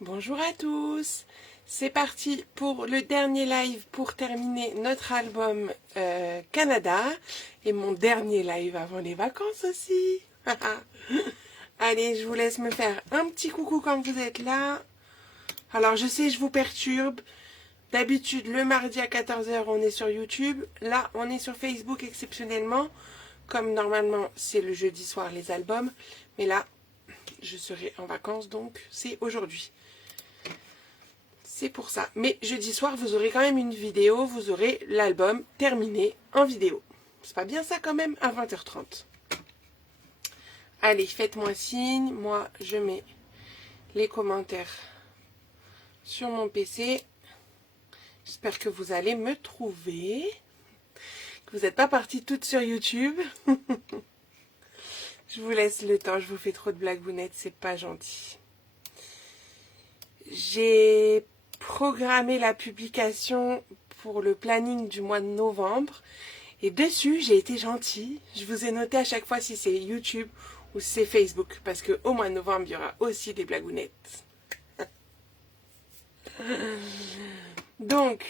Bonjour à tous, c'est parti pour le dernier live pour terminer notre album Canada et mon dernier live avant les vacances aussi. Allez, je vous laisse me faire un petit coucou quand vous êtes là. Alors je sais, je vous perturbe. D'habitude, le mardi à 14 h, on est sur YouTube. Là, on est sur Facebook exceptionnellement. Comme normalement, c'est le jeudi soir les albums. Mais là, je serai en vacances, donc c'est aujourd'hui. C'est pour ça. Mais jeudi soir, vous aurez quand même une vidéo. Vous aurez l'album terminé en vidéo. C'est pas bien ça quand même à 20 h 30. Allez, faites-moi signe. Moi, je mets les commentaires sur mon PC. J'espère que vous allez me trouver. Que vous n'êtes pas parties toutes sur YouTube. Je vous laisse le temps. Je vous fais trop de blagounettes. C'est pas gentil. J'ai programmé la publication pour le planning du mois de novembre. Et dessus, j'ai été gentille. Je vous ai noté à chaque fois si c'est YouTube ou si c'est Facebook. Parce qu'au mois de novembre, il y aura aussi des blagounettes. Donc,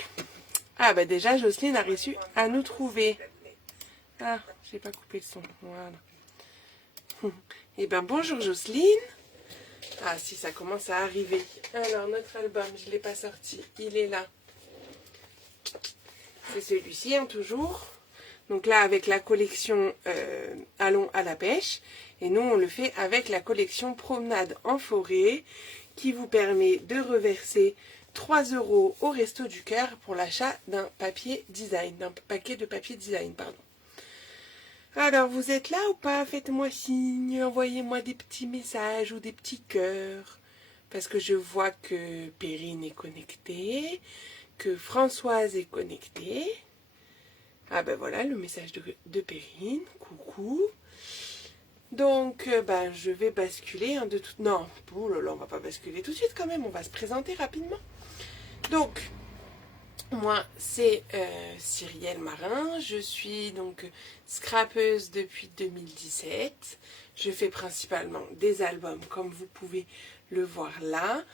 déjà, Jocelyne a réussi à nous trouver. Ah, j'ai pas coupé le son. Voilà. Eh bien, bonjour Jocelyne. Ah si, ça commence à arriver. Alors, notre album, je ne l'ai pas sorti. Il est là. C'est celui-ci, hein, toujours. Donc là, avec la collection Allons à la pêche. Et nous, on le fait avec la collection Promenade en forêt, qui vous permet de reverser 3 € au Resto du Cœur pour l'achat d'un papier design, d'un paquet de papier design, pardon. Alors, vous êtes là ou pas? Faites-moi signe, envoyez-moi des petits messages ou des petits cœurs. Parce que je vois que Perrine est connectée, que Françoise est connectée. Ah ben voilà, le message de Perrine, coucou. Donc, je vais basculer de tout... Non, oh là là, on va pas basculer tout de suite quand même, on va se présenter rapidement. Donc, moi, c'est Cyrielle Marin, je suis donc scrapeuse depuis 2017. Je fais principalement des albums, comme vous pouvez le voir là.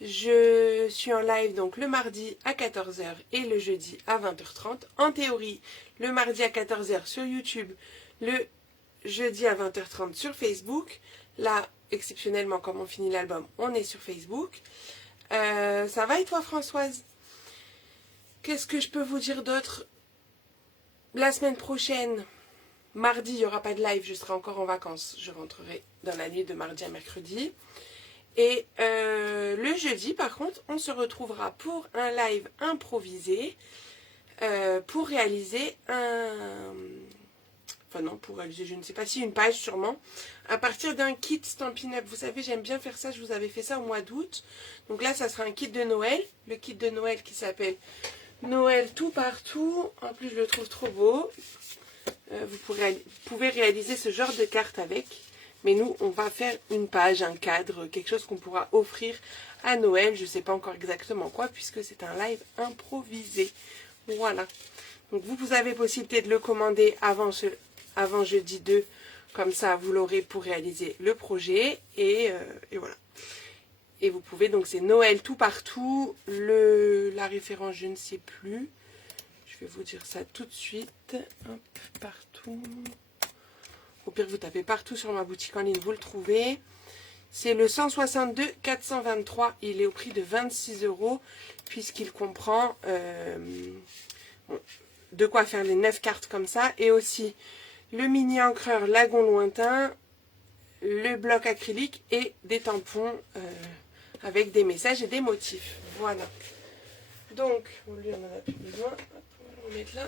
Je suis en live donc le mardi à 14 h et le jeudi à 20 h 30. En théorie, le mardi à 14 h sur YouTube, le jeudi à 20 h 30 sur Facebook. Là, exceptionnellement, comme on finit l'album, on est sur Facebook. Ça va et toi, Françoise? Qu'est-ce que je peux vous dire d'autre? La semaine prochaine, mardi, il n'y aura pas de live, je serai encore en vacances. Je rentrerai dans la nuit de mardi à mercredi. Et le jeudi, par contre, on se retrouvera pour un live improvisé pour réaliser je ne sais pas si une page sûrement, à partir d'un kit Stampin' Up. Vous savez, j'aime bien faire ça, je vous avais fait ça au mois d'août. Donc là, ça sera un kit de Noël, le kit de Noël qui s'appelle Noël tout partout. En plus, je le trouve trop beau. Vous pouvez réaliser ce genre de carte avec. Mais nous, on va faire une page, un cadre, quelque chose qu'on pourra offrir à Noël. Je ne sais pas encore exactement quoi, puisque c'est un live improvisé. Voilà. Donc vous avez possibilité de le commander avant jeudi 2. Comme ça, vous l'aurez pour réaliser le projet. Et voilà. Et vous pouvez, donc c'est Noël tout partout. La référence, je ne sais plus. Je vais vous dire ça tout de suite. Hop, partout. Au pire, vous tapez partout sur ma boutique en ligne, vous le trouvez. C'est le 162 423. Il est au prix de 26 €, puisqu'il comprend de quoi faire les 9 cartes comme ça. Et aussi le mini encreur Lagon Lointain, le bloc acrylique et des tampons avec des messages et des motifs. Voilà. Donc, lui, on n'en a plus besoin. Hop, on va le mettre là.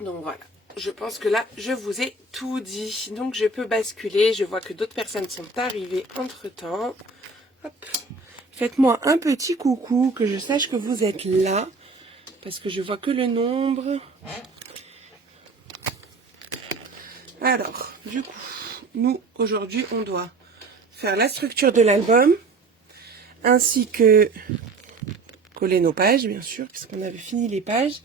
Donc voilà. Je pense que là, je vous ai tout dit. Donc, je peux basculer. Je vois que d'autres personnes sont arrivées entre-temps. Hop. Faites-moi un petit coucou, que je sache que vous êtes là. Parce que je vois que le nombre. Alors, du coup, nous, aujourd'hui, on doit faire la structure de l'album. Ainsi que coller nos pages, bien sûr, puisqu'on avait fini les pages.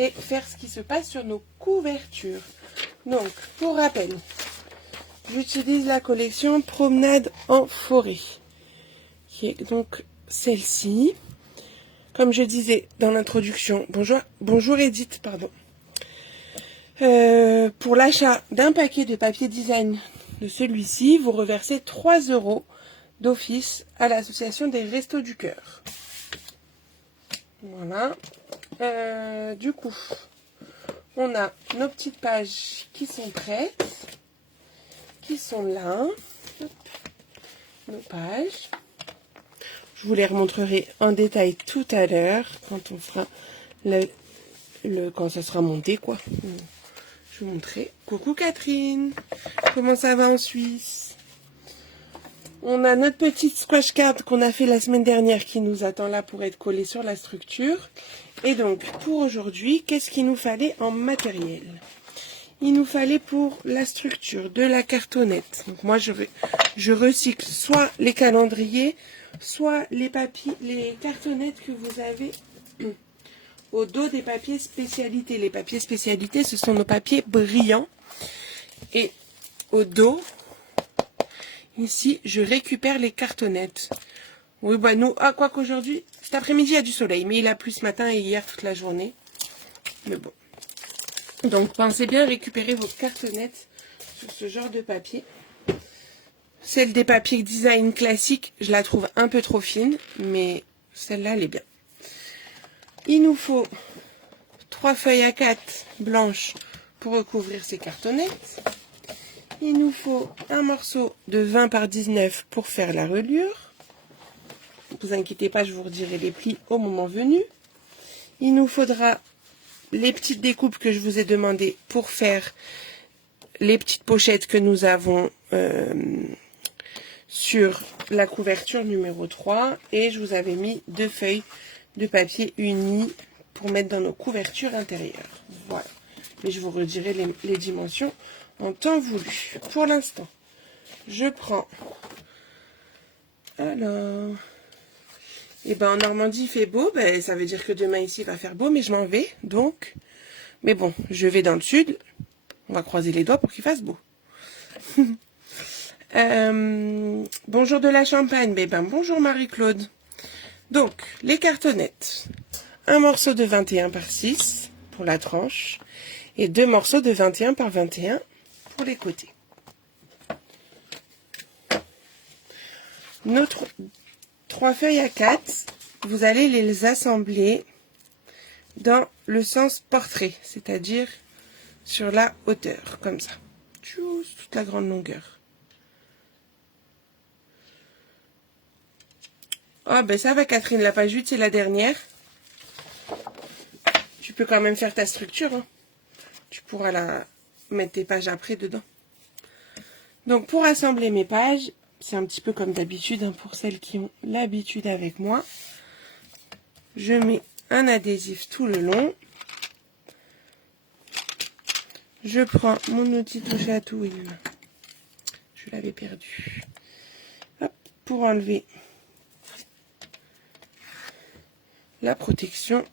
Et faire ce qui se passe sur nos couvertures. Donc, pour rappel, j'utilise la collection Promenade en forêt. qui est donc celle-ci. Comme je disais dans l'introduction, bonjour Edith, pardon. Pour l'achat d'un paquet de papier design de celui-ci, vous reversez 3 € d'office à l'association des Restos du Cœur. Voilà. Du coup, on a nos petites pages qui sont prêtes, qui sont là. Hop. Nos pages. Je vous les remontrerai en détail tout à l'heure quand on fera quand ça sera monté, quoi. Je vous montrerai. Coucou Catherine, comment ça va en Suisse? On a notre petite squash card qu'on a fait la semaine dernière qui nous attend là pour être collée sur la structure. Et donc, pour aujourd'hui, qu'est-ce qu'il nous fallait en matériel? Il nous fallait pour la structure de la cartonnette. Donc moi, je recycle soit les calendriers, soit les cartonnettes que vous avez au dos des papiers spécialités. Les papiers spécialités, ce sont nos papiers brillants. Et au dos, ici, je récupère les cartonnettes. Oui, bah nous, quoi qu'aujourd'hui, cet après-midi, il y a du soleil, mais il a plu ce matin et hier toute la journée. Mais bon. Donc, pensez bien récupérer vos cartonnettes sur ce genre de papier. Celle des papiers design classiques, je la trouve un peu trop fine, mais celle-là, elle est bien. Il nous faut 3 feuilles A4 blanches pour recouvrir ces cartonnettes. Il nous faut un morceau de 20 par 19 pour faire la reliure. Ne vous inquiétez pas, je vous redirai les plis au moment venu. Il nous faudra les petites découpes que je vous ai demandées pour faire les petites pochettes que nous avons sur la couverture numéro 3. Et je vous avais mis 2 feuilles de papier uni pour mettre dans nos couvertures intérieures. Voilà. Mais je vous redirai les dimensions en temps voulu. Pour l'instant, je prends... Alors... Et ben en Normandie il fait beau, ben, ça veut dire que demain ici il va faire beau, mais je m'en vais, donc... Mais bon, je vais dans le sud, on va croiser les doigts pour qu'il fasse beau. Bonjour de la Champagne, ben bonjour Marie-Claude. Donc, les cartonnettes. Un morceau de 21 par 6 pour la tranche, et 2 morceaux de 21 par 21 pour les côtés. Notre 3 feuilles à 4, vous allez les assembler dans le sens portrait, c'est-à-dire sur la hauteur, comme ça. Toute la grande longueur. Oh, ben ça va Catherine, la page 8, c'est la dernière. Tu peux quand même faire ta structure. Hein. Tu pourras mettre tes pages après dedans. Donc, pour assembler mes pages, c'est un petit peu comme d'habitude, hein, pour celles qui ont l'habitude avec moi. Je mets un adhésif tout le long. Je prends mon outil touche à tout. Je l'avais perdu. Hop, pour enlever la protection.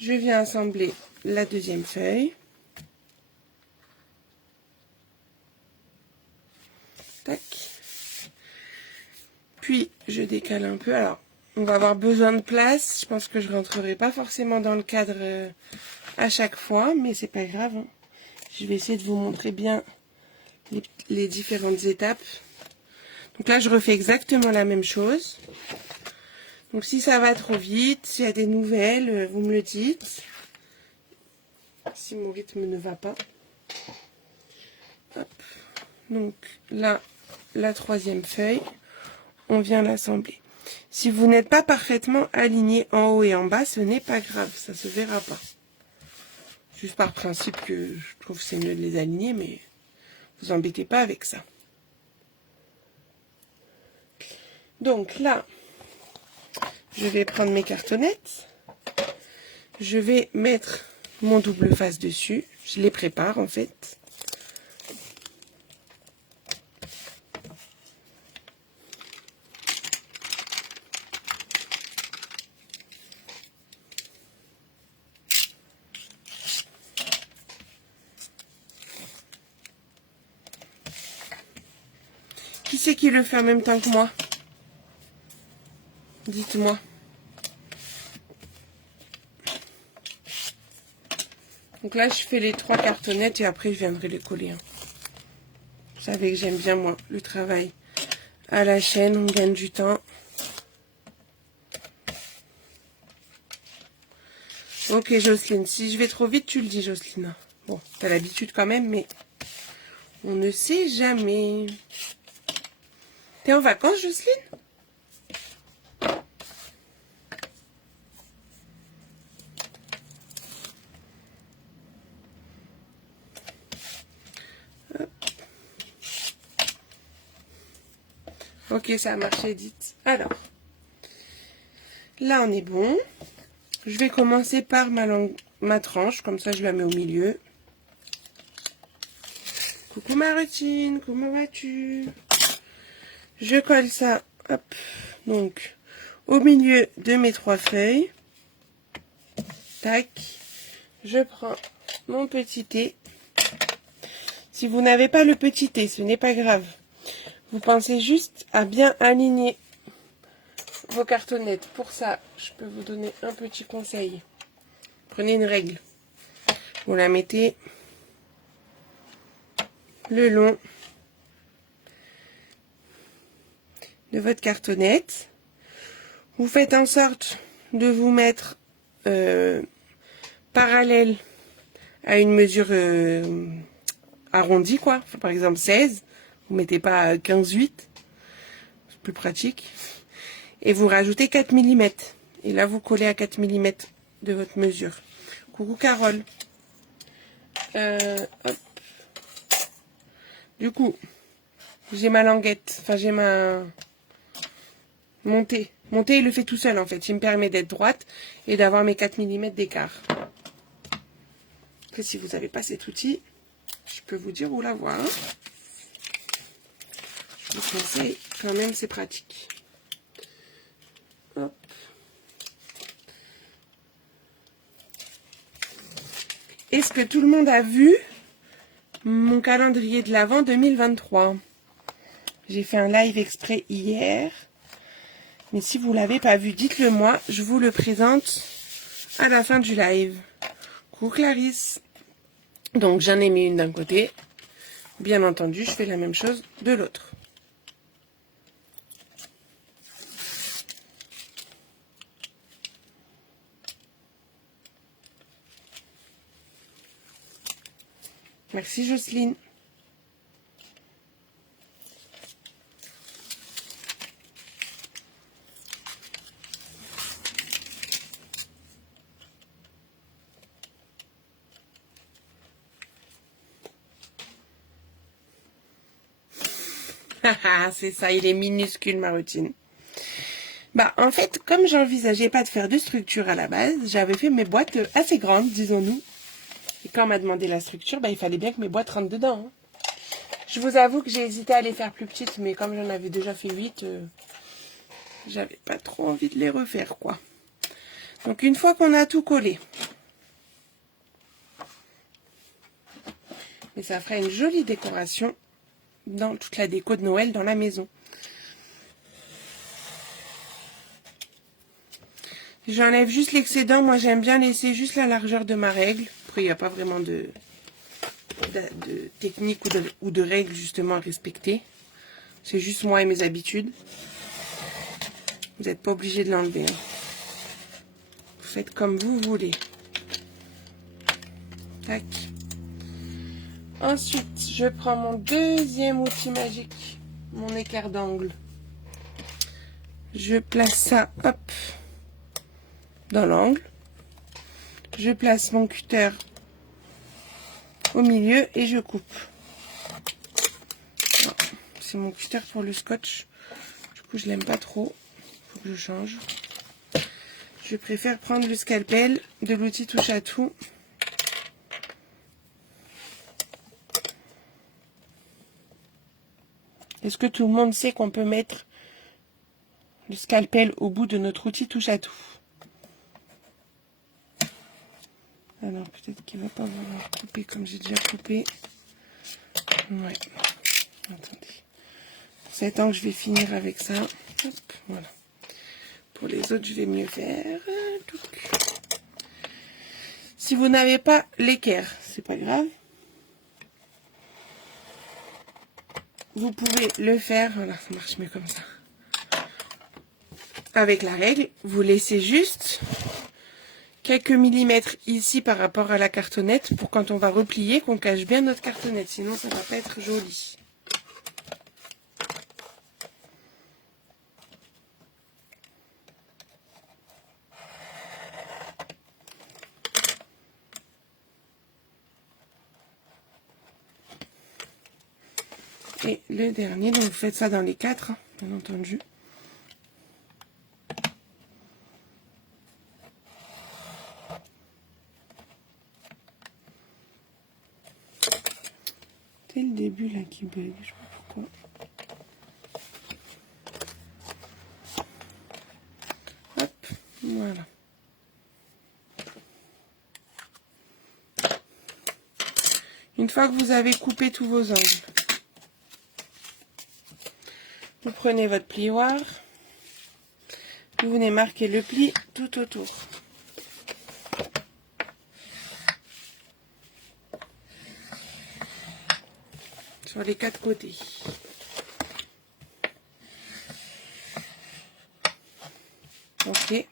Je viens assembler la deuxième feuille. Tac. Puis, je décale un peu. Alors, on va avoir besoin de place. Je pense que je ne rentrerai pas forcément dans le cadre à chaque fois, mais c'est pas grave. Hein. Je vais essayer de vous montrer bien les différentes étapes. Donc là, je refais exactement la même chose. Donc si ça va trop vite, s'il y a des nouvelles, vous me le dites. Si mon rythme ne va pas. Hop. Donc là, la troisième feuille, on vient l'assembler. Si vous n'êtes pas parfaitement aligné en haut et en bas, ce n'est pas grave, ça ne se verra pas. Juste par principe que je trouve que c'est mieux de les aligner, mais vous embêtez pas avec ça. Donc là, je vais prendre mes cartonnettes. Je vais mettre mon double face dessus. Je les prépare en fait. Qui c'est qui le fait en même temps que moi? Dites-moi. Donc là, je fais les 3 cartonnettes et après, je viendrai les coller. Hein. Vous savez que j'aime bien, moi, le travail à la chaîne. On gagne du temps. Ok, Jocelyne. Si je vais trop vite, tu le dis, Jocelyne. Bon, t'as l'habitude quand même, mais on ne sait jamais. T'es en vacances, Jocelyne? Ok, ça a marché, dites. Alors, là, on est bon. Je vais commencer par ma tranche, comme ça, je la mets au milieu. Coucou Martine, comment vas-tu? Je colle ça, hop, donc, au milieu de mes 3 feuilles. Tac. Je prends mon petit thé. Si vous n'avez pas le petit thé, ce n'est pas grave. Vous pensez juste à bien aligner vos cartonnettes. Pour ça, je peux vous donner un petit conseil. Prenez une règle. Vous la mettez le long de votre cartonnette. Vous faites en sorte de vous mettre parallèle à une mesure arrondie, quoi. Enfin, par exemple 16. Vous mettez pas 15,8. C'est plus pratique. Et vous rajoutez 4 mm. Et là, vous collez à 4 mm de votre mesure. Coucou Carole. Hop. Du coup, j'ai ma languette. Enfin, j'ai ma montée. Montée, il le fait tout seul, en fait. Il me permet d'être droite et d'avoir mes 4 mm d'écart. Après, si vous n'avez pas cet outil, je peux vous dire où l'avoir. Hein. Je vous conseille, quand même, c'est pratique. Hop. Est-ce que tout le monde a vu mon calendrier de l'Avent 2023? J'ai fait un live exprès hier. Mais si vous ne l'avez pas vu, dites-le moi. Je vous le présente à la fin du live. Coucou Clarisse. Donc j'en ai mis une d'un côté. Bien entendu, je fais la même chose de l'autre. Merci Jocelyne. C'est ça, il est minuscule ma routine. Bah en fait, comme j'envisageais pas de faire de structure à la base, j'avais fait mes boîtes assez grandes, disons-nous. Et quand on m'a demandé la structure, bah, il fallait bien que mes boîtes rentrent dedans. Hein. Je vous avoue que j'ai hésité à les faire plus petites, mais comme j'en avais déjà fait 8, j'avais pas trop envie de les refaire, quoi. Donc une fois qu'on a tout collé, mais ça fera une jolie décoration dans toute la déco de Noël dans la maison. J'enlève juste l'excédent. Moi, j'aime bien laisser juste la largeur de ma règle. Après, il n'y a pas vraiment de technique ou de règles justement à respecter. C'est juste moi et mes habitudes. Vous n'êtes pas obligé de l'enlever. Hein. Vous faites comme vous voulez. Tac. Ensuite, je prends mon deuxième outil magique, mon équerre d'angle. Je place ça, hop, dans l'angle. Je place mon cutter au milieu et je coupe. C'est mon cutter pour le scotch. Du coup, je l'aime pas trop. Faut que je change. Je préfère prendre le scalpel de l'outil touche à tout. Est-ce que tout le monde sait qu'on peut mettre le scalpel au bout de notre outil touche à tout? Alors peut-être qu'il ne va pas vouloir couper comme j'ai déjà coupé. Ouais. Attendez. Pour cet angle, je vais finir avec ça. Hop, voilà. Pour les autres, je vais mieux faire. Si vous n'avez pas l'équerre, c'est pas grave. Vous pouvez le faire, voilà, ça marche mieux comme ça. Avec la règle, vous laissez juste quelques millimètres ici par rapport à la cartonnette pour quand on va replier, qu'on cache bien notre cartonnette, sinon ça va pas être joli. Et le dernier, donc vous faites ça dans les 4, hein, bien entendu. C'est le début là qui bug, je sais pas pourquoi. Hop, voilà. Une fois que vous avez coupé tous vos angles, vous prenez votre plioir, vous venez marquer le pli tout autour. Sur les 4 côtés. Ok.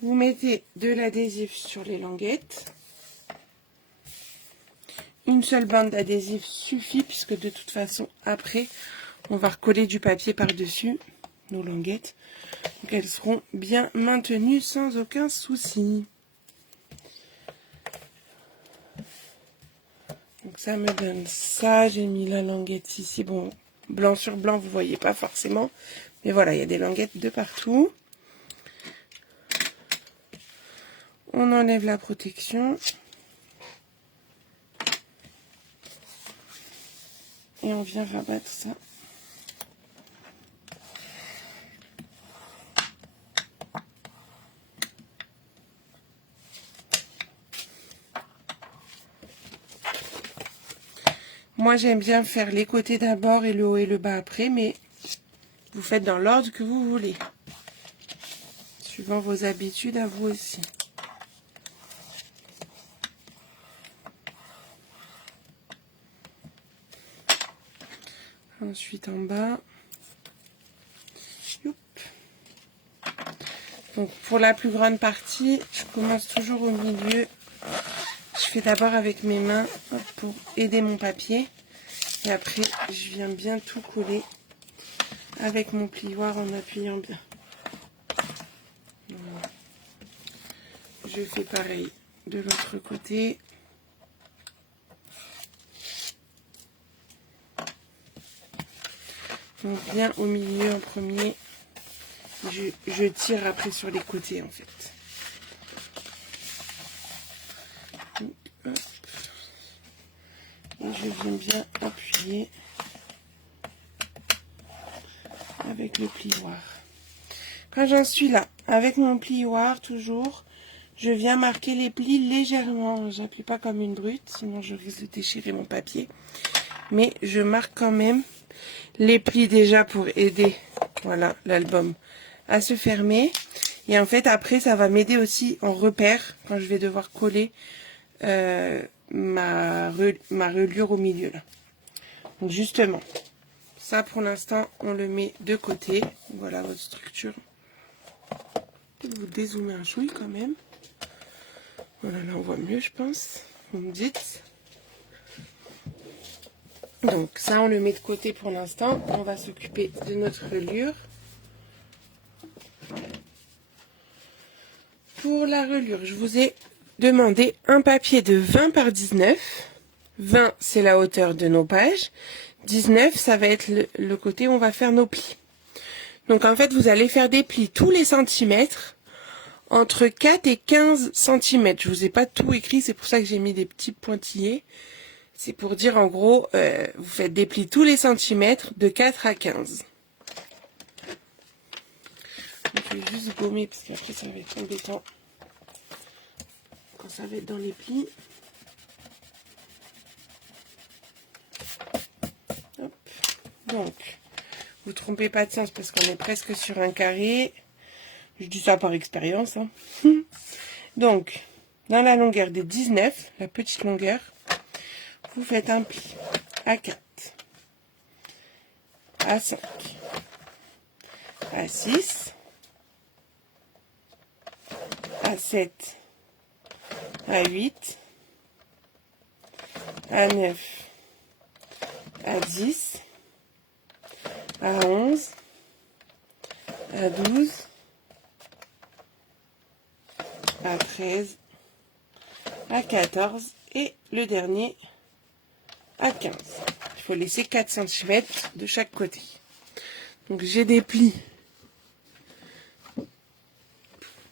Vous mettez de l'adhésif sur les languettes. Une seule bande d'adhésif suffit puisque de toute façon après on va recoller du papier par-dessus nos languettes. Donc elles seront bien maintenues sans aucun souci. Donc ça me donne ça. J'ai mis la languette ici. Bon, blanc sur blanc, vous voyez pas forcément. Mais voilà, il y a des languettes de partout. On enlève la protection. Et on vient rabattre ça. Moi, j'aime bien faire les côtés d'abord et le haut et le bas après, mais vous faites dans l'ordre que vous voulez. Suivant vos habitudes à vous aussi. Ensuite en bas. Youp. Donc pour la plus grande partie, je commence toujours au milieu. Je fais d'abord avec mes mains pour aider mon papier. Et après, je viens bien tout coller avec mon plioir en appuyant bien. Voilà. Je fais pareil de l'autre côté. Donc bien au milieu en premier. Je tire après sur les côtés en fait. Donc, hop. Et je viens bien appuyer avec le plioir. Quand j'en suis là, avec mon plioir toujours, je viens marquer les plis légèrement. Je n'appuie pas comme une brute, sinon je risque de déchirer mon papier. Mais je marque quand même les plis déjà pour aider, voilà, l'album à se fermer. Et en fait, après, ça va m'aider aussi en repère quand je vais devoir coller ma reliure au milieu là. Donc justement, ça pour l'instant, on le met de côté. Voilà votre structure. Vous dézoomez un chouille quand même. Voilà, là on voit mieux, je pense. Vous me dites. Donc ça, on le met de côté pour l'instant. On va s'occuper de notre reliure. Pour la reliure, je vous ai demandé un papier de 20 par 19. 20, c'est la hauteur de nos pages. 19, ça va être le côté où on va faire nos plis. Donc en fait, vous allez faire des plis tous les centimètres, entre 4 et 15 cm. Je vous ai pas tout écrit, c'est pour ça que j'ai mis des petits pointillés. C'est pour dire en gros, vous faites des plis tous les centimètres de 4 à 15. Donc, je vais juste gommer parce qu'après ça va être embêtant quand ça va être dans les plis. Hop. Donc, vous trompez pas de sens parce qu'on est presque sur un carré. Je dis ça par expérience. Hein. Donc, dans la longueur des 19, la petite longueur, vous faites un pli à 4, à 5, à 6, à 7, à 8, à 9, à 10, à 11, à 12, à 13, à 14 et le dernier à 15. Il faut laisser 4 cm de chaque côté. Donc j'ai des plis.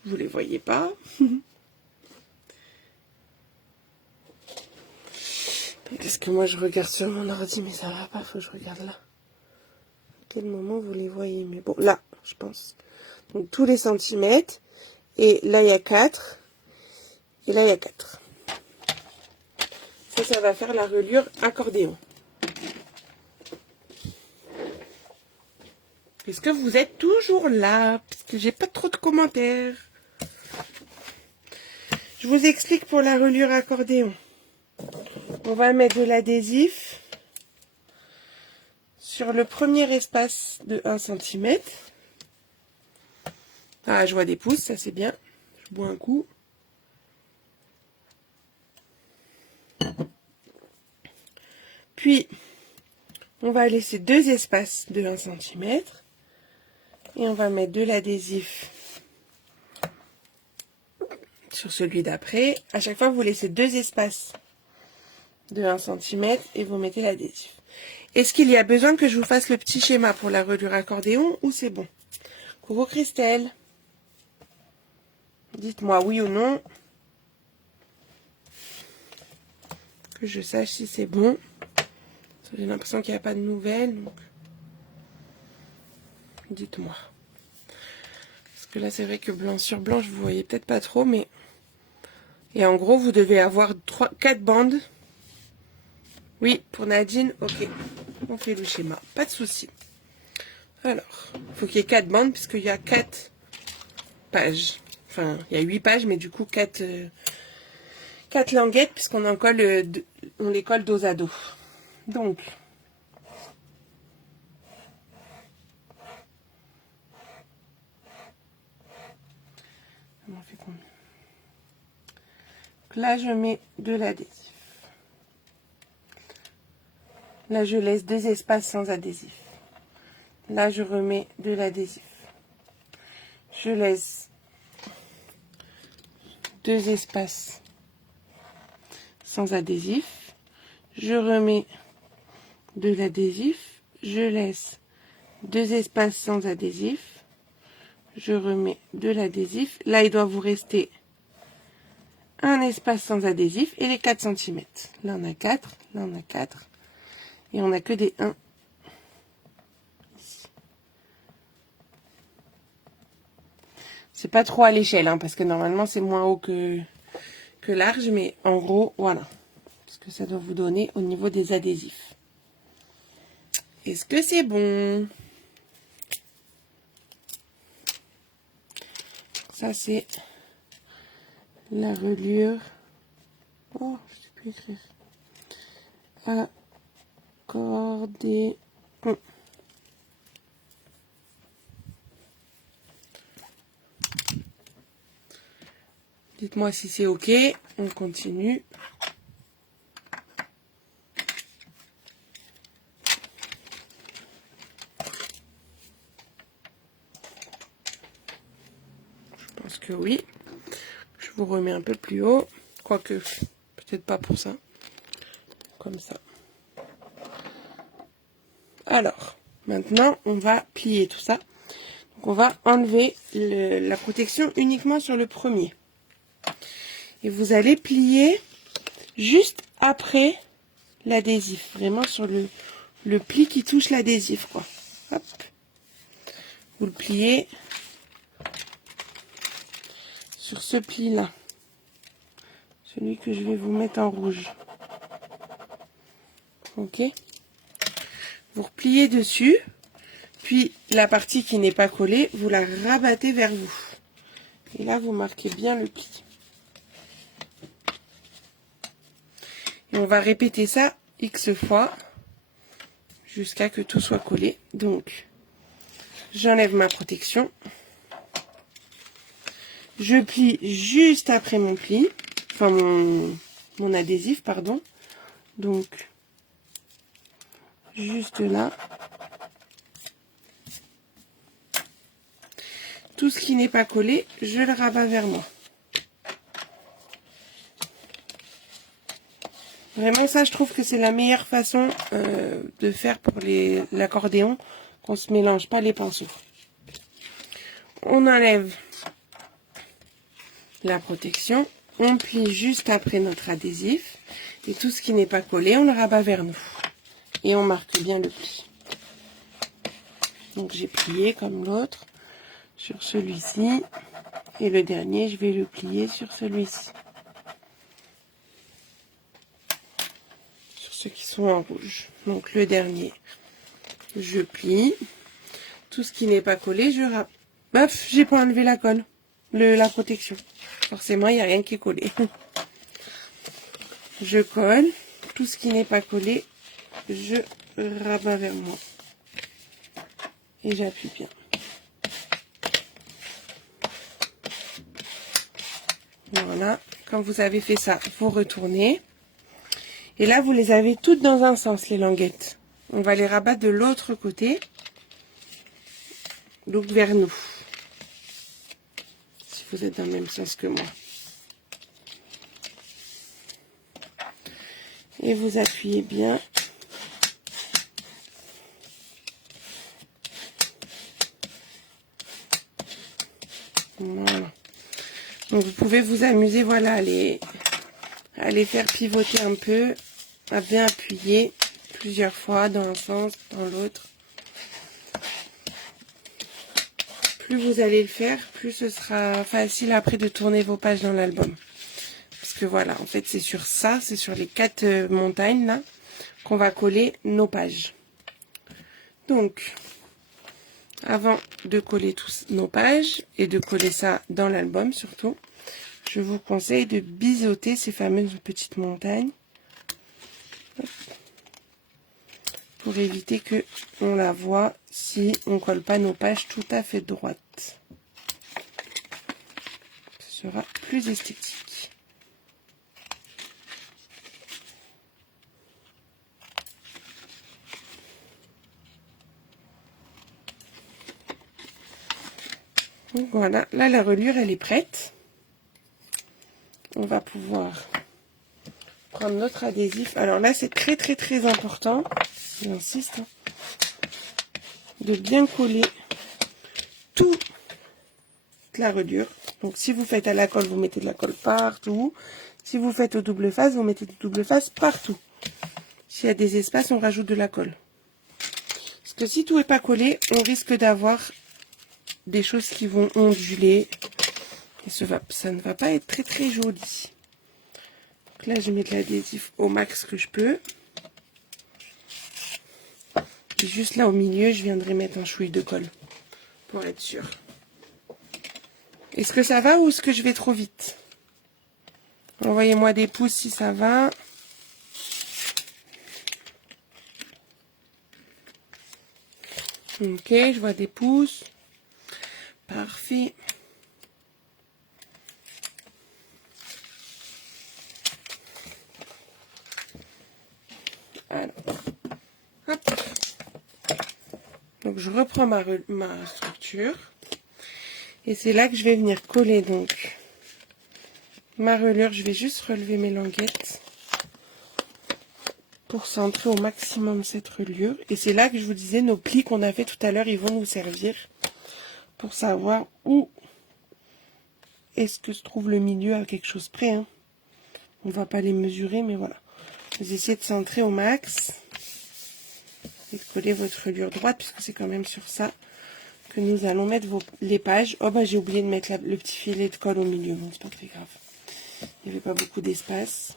Vous les voyez pas. Parce que moi je regarde sur mon ordi, mais ça va pas, faut que je regarde là. À quel moment vous les voyez? Mais bon, là, je pense. Donc tous les centimètres. Et là il y a 4. Et là il y a 4. Ça va faire la reliure accordéon. Est-ce que vous êtes toujours là? Parce que j'ai pas trop de commentaires. Je vous explique pour la reliure accordéon. On va mettre de l'adhésif sur le premier espace de 1 cm. Ah, je vois des pouces, ça c'est bien. Je bois un coup. Puis, on va laisser 2 espaces de 1 cm. Et on va mettre de l'adhésif sur celui d'après. À chaque fois, vous laissez 2 espaces de 1 cm et vous mettez l'adhésif. Est-ce qu'il y a besoin que je vous fasse le petit schéma pour la reliure accordéon ou c'est bon? Coucou Christelle. Dites-moi oui ou non. Que je sache si c'est bon. J'ai l'impression qu'il n'y a pas de nouvelles. Donc... dites-moi. Parce que là, c'est vrai que blanc sur blanc, je vous voyais peut-être pas trop, mais... et en gros, vous devez avoir 4 bandes. Oui, pour Nadine, ok. On fait le schéma, pas de souci. Alors, il faut qu'il y ait 4 bandes, puisqu'il y a 4 pages. Enfin, il y a 8 pages, mais du coup, 4 languettes, puisqu'on en colle, on les colle dos à dos. Donc, on fait combien? Là, je mets de l'adhésif. Là, je laisse 2 espaces sans adhésif. Là, je remets de l'adhésif. Je laisse 2 espaces sans adhésif. Je remets de l'adhésif. Je laisse 2 espaces sans adhésif. Je remets de l'adhésif. Là, il doit vous rester un espace sans adhésif et les 4 cm. Là, on a 4. Là, on a 4. Et on n'a que des 1. Ici. C'est pas trop à l'échelle, hein, parce que normalement, c'est moins haut que large. Mais en gros, voilà. Ce que ça doit vous donner au niveau des adhésifs. Est-ce que c'est bon? Ça, c'est la reliure. Oh, je sais plus écrire. Accordéon. Dites-moi si c'est OK. On continue. Je pense que oui. Je vous remets un peu plus haut. Quoique, peut-être pas pour ça. Comme ça. Alors, maintenant, on va plier tout ça. Donc, on va enlever la protection uniquement sur le premier. Et vous allez plier juste après l'adhésif. Vraiment sur le pli qui touche l'adhésif, quoi. Hop. Vous le pliez sur ce pli-là. Celui que je vais vous mettre en rouge. Ok. Vous repliez dessus. Puis la partie qui n'est pas collée, vous la rabattez vers vous. Et là, vous marquez bien le pli. Et on va répéter ça X fois jusqu'à que tout soit collé. Donc, j'enlève ma protection. Je plie juste après mon pli. Enfin, mon adhésif, pardon. Donc, juste là. Tout ce qui n'est pas collé, je le rabats vers moi. Vraiment, ça, je trouve que c'est la meilleure façon de faire pour l'accordéon, qu'on se mélange pas les pinceaux. On enlève la protection, on plie juste après notre adhésif, et tout ce qui n'est pas collé, on le rabat vers nous. Et on marque bien le pli. Donc j'ai plié comme l'autre sur celui-ci, et le dernier, je vais le plier sur celui-ci. Ceux qui sont en rouge. Donc le dernier, je plie. Tout ce qui n'est pas collé, je râpe. Baf, j'ai pas enlevé la colle, la protection. Forcément, il n'y a rien qui est collé. Je colle. Tout ce qui n'est pas collé, je rabats vers moi. Et j'appuie bien. Voilà. Quand vous avez fait ça, vous retournez. Et là, vous les avez toutes dans un sens, les languettes. On va les rabattre de l'autre côté. Donc vers nous. Si vous êtes dans le même sens que moi. Et vous appuyez bien. Voilà. Donc vous pouvez vous amuser, voilà, à les faire pivoter un peu, à bien appuyer plusieurs fois dans un sens, dans l'autre. Plus vous allez le faire, plus ce sera facile après de tourner vos pages dans l'album. Parce que voilà, en fait c'est sur ça, c'est sur les 4 montagnes là, qu'on va coller nos pages. Donc, avant de coller tous nos pages, et de coller ça dans l'album surtout, je vous conseille de biseauter ces fameuses petites montagnes. Hop. Pour éviter que on la voit si on colle pas nos pages tout à fait droites. Ce sera plus esthétique. Donc voilà, là la reliure elle est prête. On va pouvoir prendre notre adhésif. Alors là c'est très très très important, j'insiste, hein, de bien coller toute la reliure. Donc si vous faites à la colle, vous mettez de la colle partout. Si vous faites au double face, vous mettez du double face partout. S'il y a des espaces, on rajoute de la colle. Parce que si tout n'est pas collé, on risque d'avoir des choses qui vont onduler. Et ça ne va pas être très très joli. Donc là, je mets de l'adhésif au max que je peux. Et juste là au milieu, je viendrai mettre un chouïa de colle. Pour être sûr. Est-ce que ça va ou est-ce que je vais trop vite? Envoyez-moi des pouces si ça va. Ok, je vois des pouces. Parfait. Alors, hop. Donc je reprends ma structure. Et c'est là que je vais venir coller donc ma reliure. Je vais juste relever mes languettes pour centrer au maximum cette reliure. Et c'est là que je vous disais, nos plis qu'on a fait tout à l'heure, ils vont nous servir pour savoir où est-ce que se trouve le milieu à quelque chose près. Hein. On ne va pas les mesurer, mais voilà. Vous essayez de centrer au max et de coller votre reliure droite, puisque c'est quand même sur ça que nous allons mettre les pages. Oh bah j'ai oublié de mettre le petit filet de colle au milieu, bon c'est pas très grave. Il n'y avait pas beaucoup d'espace.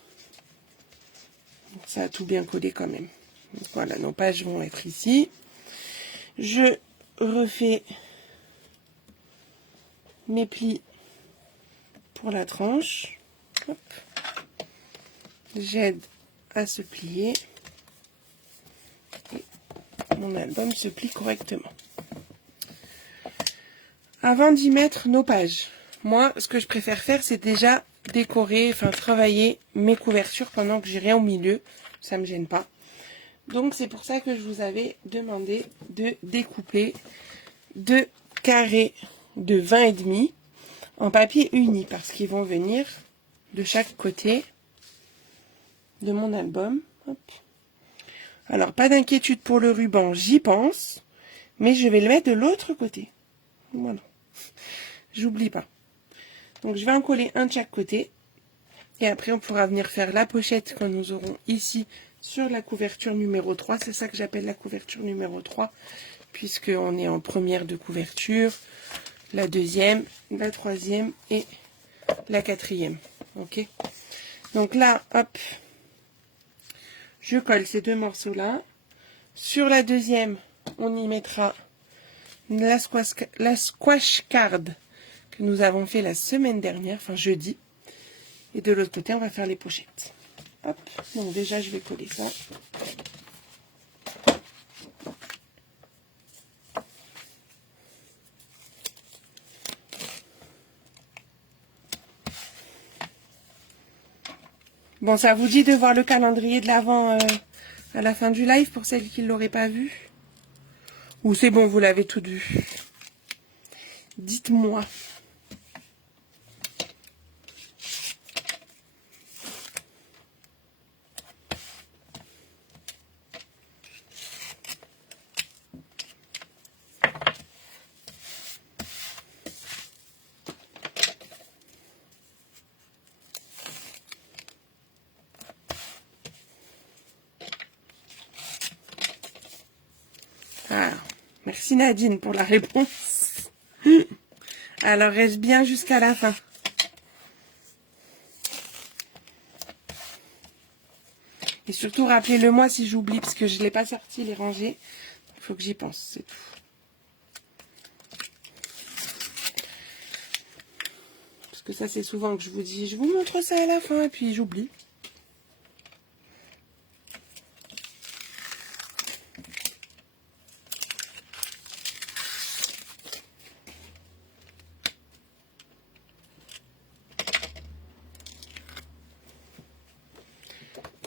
Donc ça a tout bien collé quand même. Donc voilà, nos pages vont être ici. Je refais mes plis pour la tranche. Hop. J'aide à se plier. Et mon album se plie correctement. Avant d'y mettre nos pages, moi, ce que je préfère faire, c'est déjà décorer, enfin travailler mes couvertures pendant que j'ai rien au milieu. Ça me gêne pas. Donc, c'est pour ça que je vous avais demandé de découper 2 carrés de 20,5 en papier uni, parce qu'ils vont venir de chaque côté de mon album. Hop. Alors, pas d'inquiétude pour le ruban, j'y pense, mais je vais le mettre de l'autre côté. Voilà. J'oublie pas. Donc, je vais en coller un de chaque côté. Et après, on pourra venir faire la pochette que nous aurons ici sur la couverture numéro 3. C'est ça que j'appelle la couverture numéro 3, puisqu'on est en première de couverture, la deuxième, la troisième et la quatrième. Ok. Donc là, hop, je colle ces 2 morceaux-là. Sur la deuxième, on y mettra la squash card que nous avons fait la semaine dernière, enfin jeudi. Et de l'autre côté, on va faire les pochettes. Hop, donc déjà, je vais coller ça. Bon, ça vous dit de voir le calendrier de l'Avent à la fin du live pour celles qui ne l'auraient pas vu? Ou c'est bon, vous l'avez tout vu? Dites-moi. Ah, merci Nadine pour la réponse. Alors, reste bien jusqu'à la fin. Et surtout, rappelez-le-moi si j'oublie, parce que je ne l'ai pas sorti, les rangées. Il faut que j'y pense, c'est tout. Parce que ça, c'est souvent que je vous dis, je vous montre ça à la fin, et puis j'oublie.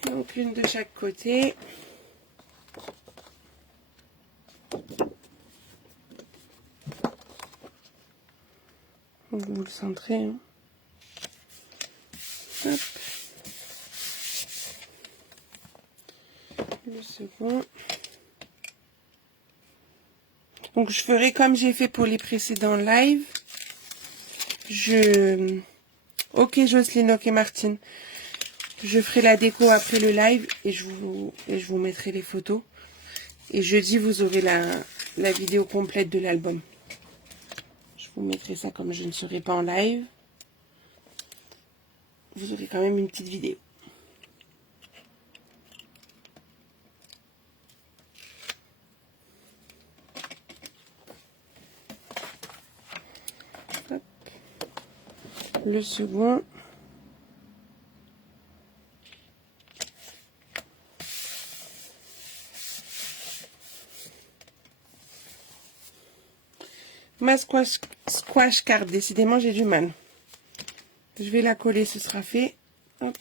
Donc, une de chaque côté. Vous le centrez. Hein. Hop. Le second. Donc, je ferai comme j'ai fait pour les précédents lives. Ok, Jocelyne, ok, Martine. Je ferai la déco après le live et je vous mettrai les photos. Et jeudi, vous aurez la vidéo complète de l'album. Je vous mettrai ça comme je ne serai pas en live. Vous aurez quand même une petite vidéo. Hop. Le second. Ma squash card, décidément j'ai du mal. Je vais la coller, ce sera fait. Hop.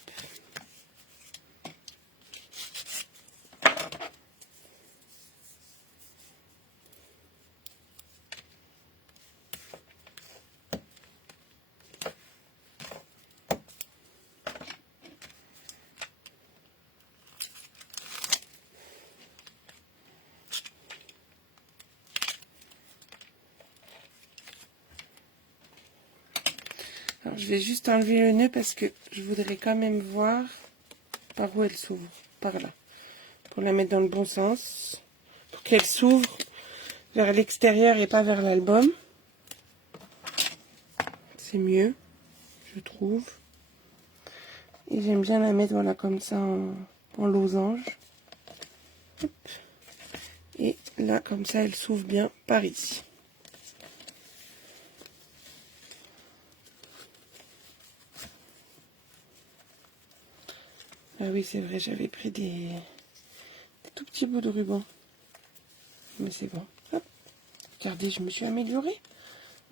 Alors, je vais juste enlever le nœud parce que je voudrais quand même voir par où elle s'ouvre. Par là. Pour la mettre dans le bon sens. Pour qu'elle s'ouvre vers l'extérieur et pas vers l'album. C'est mieux, je trouve. Et j'aime bien la mettre voilà comme ça en losange. Hop. Et là, comme ça, elle s'ouvre bien par ici. Ah oui, c'est vrai, j'avais pris des tout petits bouts de ruban. Mais c'est bon. Hop. Regardez, je me suis améliorée.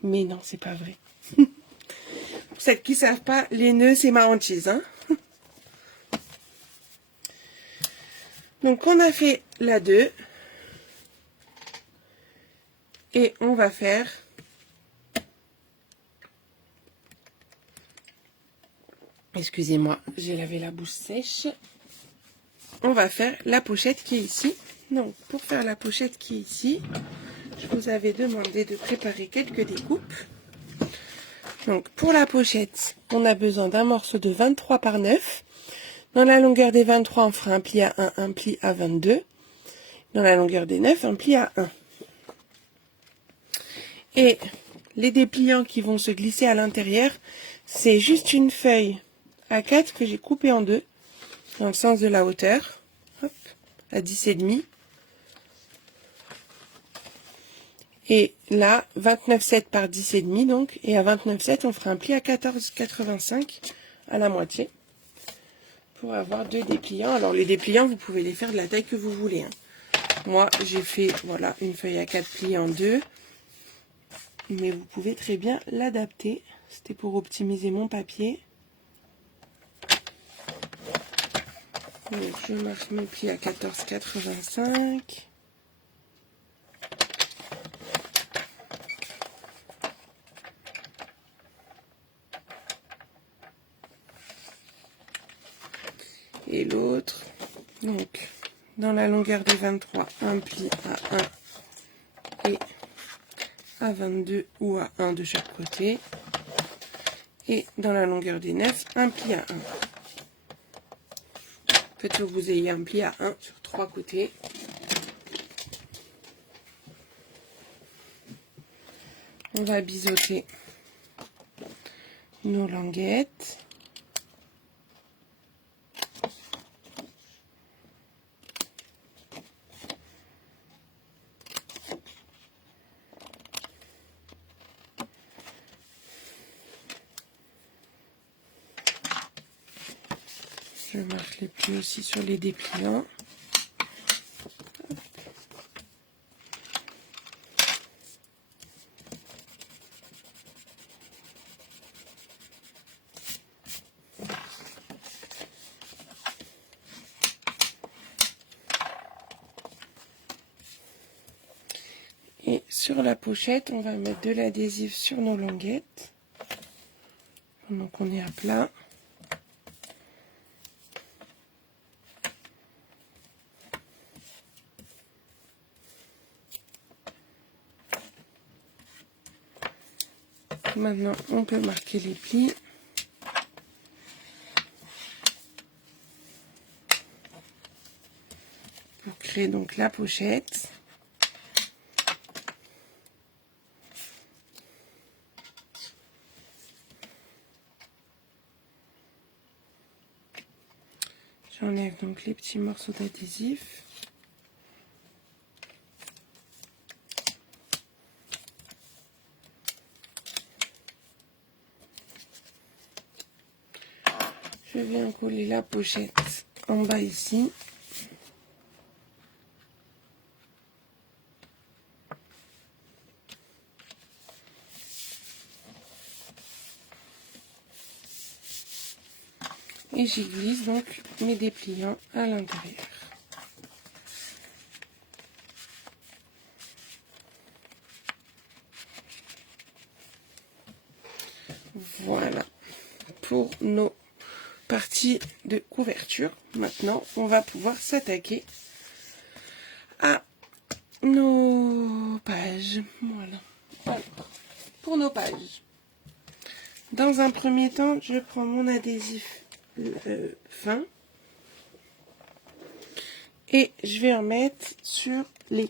Mais non, c'est pas vrai. Pour celles qui ne savent pas, les nœuds, c'est ma hantise. Hein. Donc, on a fait la 2. Et on va faire... Excusez-moi, j'ai lavé la bouche sèche. On va faire la pochette qui est ici. Donc, pour faire la pochette qui est ici, je vous avais demandé de préparer quelques découpes. Donc, pour la pochette, on a besoin d'un morceau de 23 par 9. Dans la longueur des 23, on fera un pli à 1, un pli à 22. Dans la longueur des 9, un pli à 1. Et les dépliants qui vont se glisser à l'intérieur, c'est juste une feuille A4 que j'ai coupée en deux, dans le sens de la hauteur, hop, à 10,5. Et là, 29,7 par 10,5 donc, et à 29,7, on fera un pli à 14,85 à la moitié, pour avoir deux dépliants. Alors les dépliants, vous pouvez les faire de la taille que vous voulez. Hein. Moi, j'ai fait, voilà, une feuille à 4 pliés en deux, mais vous pouvez très bien l'adapter. C'était pour optimiser mon papier. Donc, je marque mes plis à 14,85. Et l'autre, donc, dans la longueur des 23, un pli à 1 et à 22 ou à 1 de chaque côté. Et dans la longueur des 9, un pli à 1. Faites que vous ayez un pli à 1 sur 3 côtés. On va biseauter nos languettes. Je marque les plis aussi sur les dépliants. Et sur la pochette, on va mettre de l'adhésif sur nos languettes. Pendant qu'on est à plat. Maintenant, on peut marquer les plis. Pour créer donc la pochette. J'enlève donc les petits morceaux d'adhésif. Je viens coller la pochette en bas ici. Et j'y glisse donc mes dépliants à l'intérieur. Voilà pour nos parties de couverture. Maintenant, on va pouvoir s'attaquer à nos pages. Voilà. Alors, pour nos pages. Dans un premier temps, je prends mon adhésif fin et je vais en mettre sur les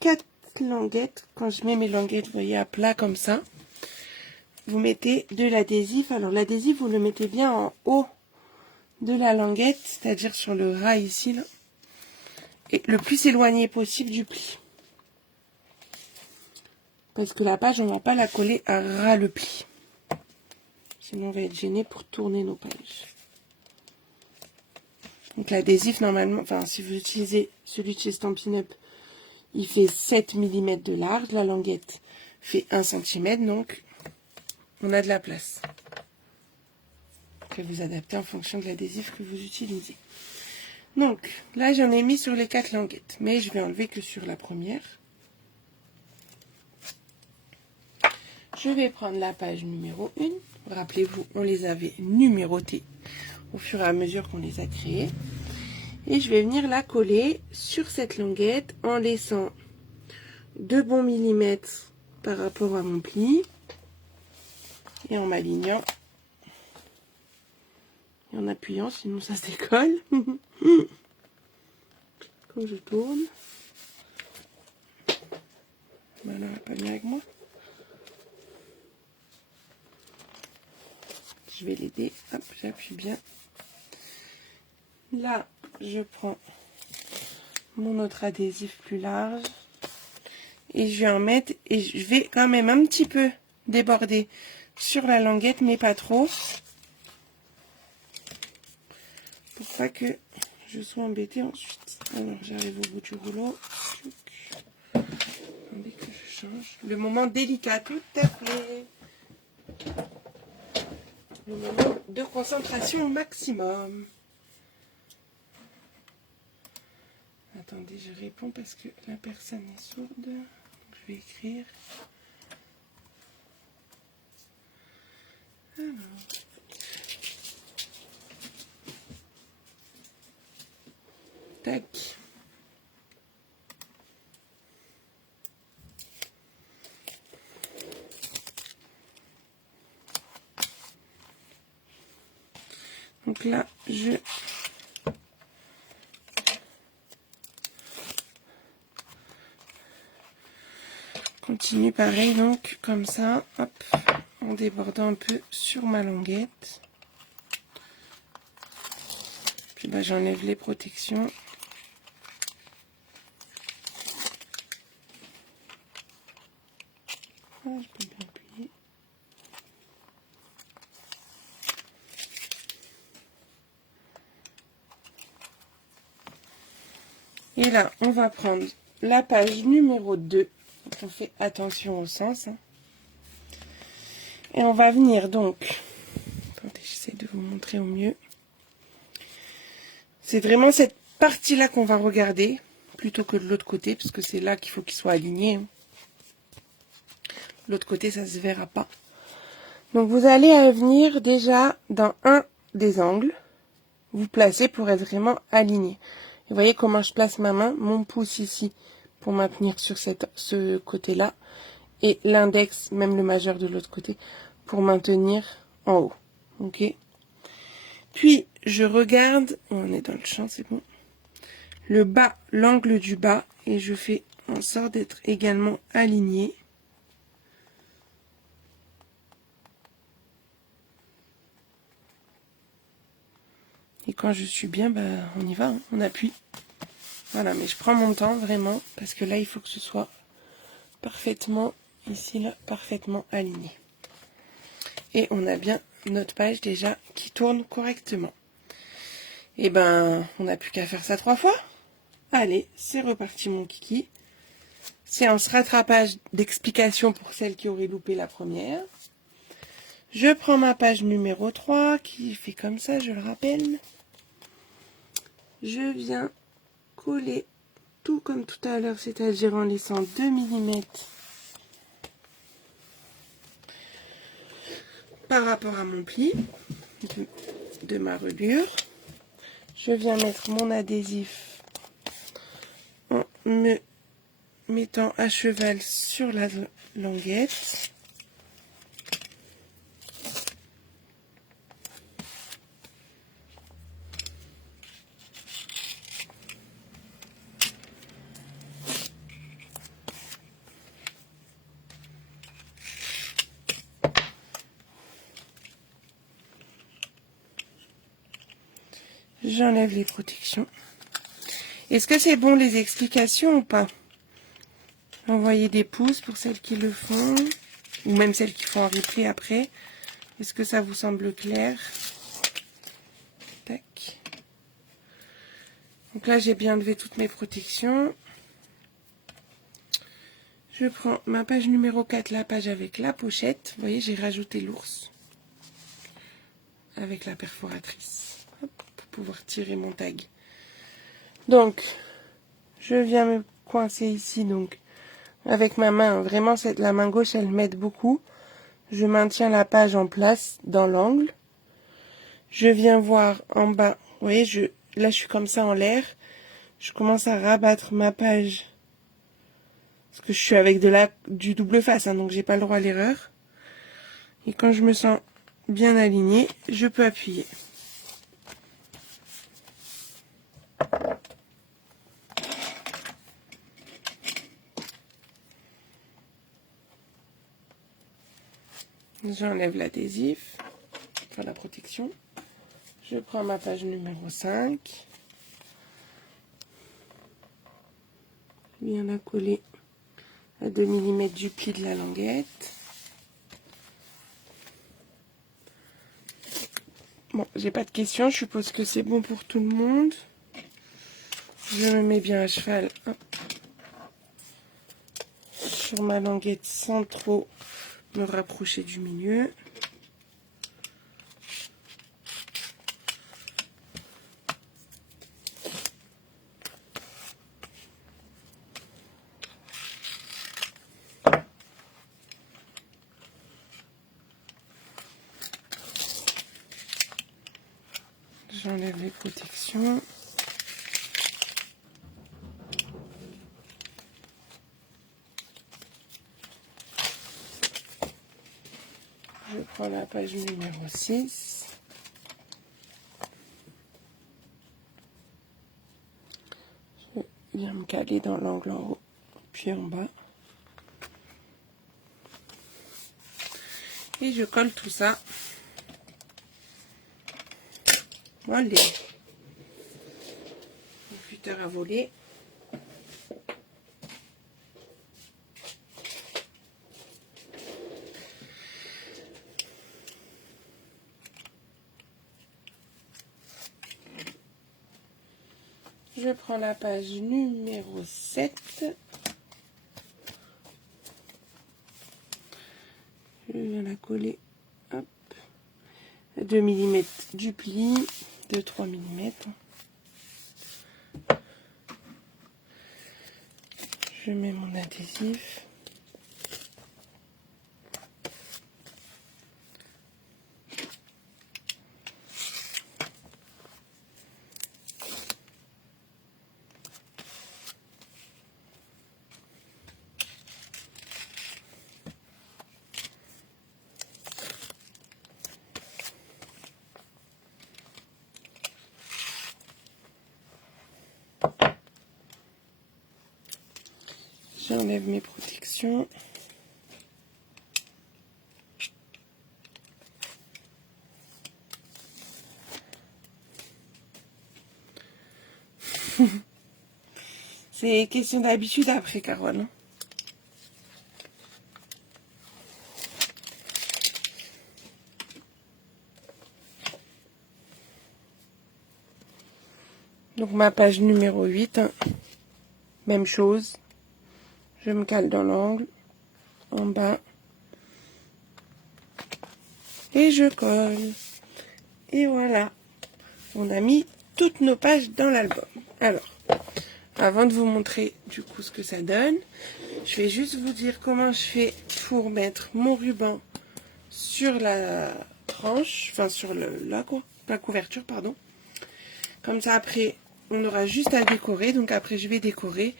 4 languettes. Quand je mets mes languettes, vous voyez, à plat comme ça, vous mettez de l'adhésif. Alors l'adhésif, vous le mettez bien en haut de la languette, c'est-à-dire sur le ras ici, là, et le plus éloigné possible du pli. Parce que la page, on ne va pas la coller à ras le pli. Sinon, on va être gêné pour tourner nos pages. Donc l'adhésif, normalement, enfin si vous utilisez celui de chez Stampin' Up, il fait 7 mm de large. La languette fait 1 cm, donc on a de la place. Que vous adaptez en fonction de l'adhésif que vous utilisez. Donc là, j'en ai mis sur les 4 languettes, mais je vais enlever que sur la première. Je vais prendre la page numéro 1. Rappelez-vous, on les avait numérotées au fur et à mesure qu'on les a créées. Et je vais venir la coller sur cette languette en laissant 2 bons millimètres par rapport à mon pli. Et en m'alignant. Et en appuyant, sinon ça se décolle. Quand je tourne. Voilà, pas bien avec moi. Je vais l'aider. Hop, j'appuie bien. Là, je prends mon autre adhésif plus large. Et je vais en mettre. Et je vais quand même un petit peu déborder sur la languette, mais pas trop. Pour pas que je sois embêtée ensuite. Alors, j'arrive au bout du rouleau. Attendez que je change. Le moment délicat, tout à fait. Le moment de concentration au maximum. Attendez, je réponds parce que la personne est sourde. Donc je vais écrire. Alors. Tac. Donc là, je continue pareil, donc comme ça, hop, en débordant un peu sur ma languette. Puis bah, j'enlève les protections. Ah, je peux bien appuyer. Et là, on va prendre la page numéro 2. Donc on fait attention au sens. Hein. Et on va venir donc... Attendez, j'essaie de vous montrer au mieux. C'est vraiment cette partie-là qu'on va regarder, plutôt que de l'autre côté, parce que c'est là qu'il faut qu'il soit aligné. Hein. L'autre côté, ça ne se verra pas. Donc vous allez venir déjà dans un des angles. Vous placez pour être vraiment aligné. Vous voyez comment je place ma main, mon pouce ici pour maintenir sur ce côté-là et l'index, même le majeur de l'autre côté, pour maintenir en haut. Ok. Puis je regarde, on est dans le champ, c'est bon. Le bas, l'angle du bas, et je fais en sorte d'être également aligné. Et quand je suis bien, bah, on y va, hein, on appuie. Voilà, mais je prends mon temps vraiment, parce que là, il faut que ce soit parfaitement, ici, là, parfaitement aligné. Et on a bien notre page déjà qui tourne correctement. Et ben, on n'a plus qu'à faire ça 3 fois. Allez, c'est reparti mon kiki. Séance rattrapage d'explication pour celles qui auraient loupé la première. Je prends ma page numéro 3 qui fait comme ça, je le rappelle. Je viens coller tout comme tout à l'heure, c'est-à-dire en laissant 2 mm par rapport à mon pli de ma reliure. Je viens mettre mon adhésif en me mettant à cheval sur la languette. J'enlève les protections. Est-ce que c'est bon les explications ou pas? Envoyez des pouces pour celles qui le font, ou même celles qui font en replay après. Est-ce que ça vous semble clair? Tac. Donc là, j'ai bien levé toutes mes protections. Je prends ma page numéro 4, la page avec la pochette. Vous voyez, j'ai rajouté l'ours avec la perforatrice. Hop, pour pouvoir tirer mon tag. Donc, je viens me coincer ici, donc, avec ma main. Vraiment, la main gauche, elle m'aide beaucoup. Je maintiens la page en place dans l'angle. Je viens voir en bas. Vous voyez, là, je suis comme ça en l'air. Je commence à rabattre ma page. Parce que je suis avec du double face, hein, donc j'ai pas le droit à l'erreur. Et quand je me sens bien alignée, je peux appuyer. J'enlève l'adhésif, enfin la protection. Je prends ma page numéro 5. Je viens la coller à 2 mm du pli de la languette. Bon, j'ai pas de questions, je suppose que c'est bon pour tout le monde. Je me mets bien à cheval, hop, sur ma languette sans trop me rapprocher du milieu. J'enlève les protections. Je prends la page numéro 6. Je viens me caler dans l'angle en haut, puis en bas. Et je colle tout ça. Voilà. Le cutter à voler. Je prends la page numéro 7. Je viens la coller, hop, à 2 mm du pli, de 3 mm. Je mets mon adhésif. J'enlève mes protections. C'est question d'habitude après, Carole. Hein. Donc ma page numéro 8, hein. Même chose. Je me cale dans l'angle, en bas. Et je colle. Et voilà. On a mis toutes nos pages dans l'album. Alors, avant de vous montrer du coup ce que ça donne, je vais juste vous dire comment je fais pour mettre mon ruban sur la tranche, enfin sur la couverture, pardon. Comme ça après, on aura juste à décorer. Donc après, je vais décorer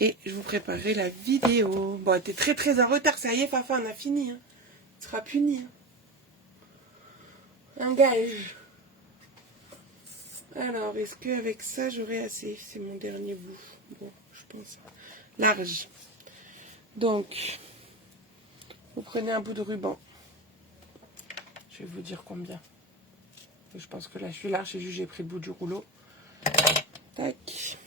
et je vous préparerai la vidéo. Bon, t'es très en retard, ça y est, Fafa, on a fini. Hein. Tu seras puni. Hein. Un gage. Alors, est-ce qu'avec ça, j'aurai assez? C'est mon dernier bout. Bon, je pense. Large. Donc, vous prenez un bout de ruban. Je vais vous dire combien. Je pense que là, je suis large. J'ai pris le bout du rouleau. Tac.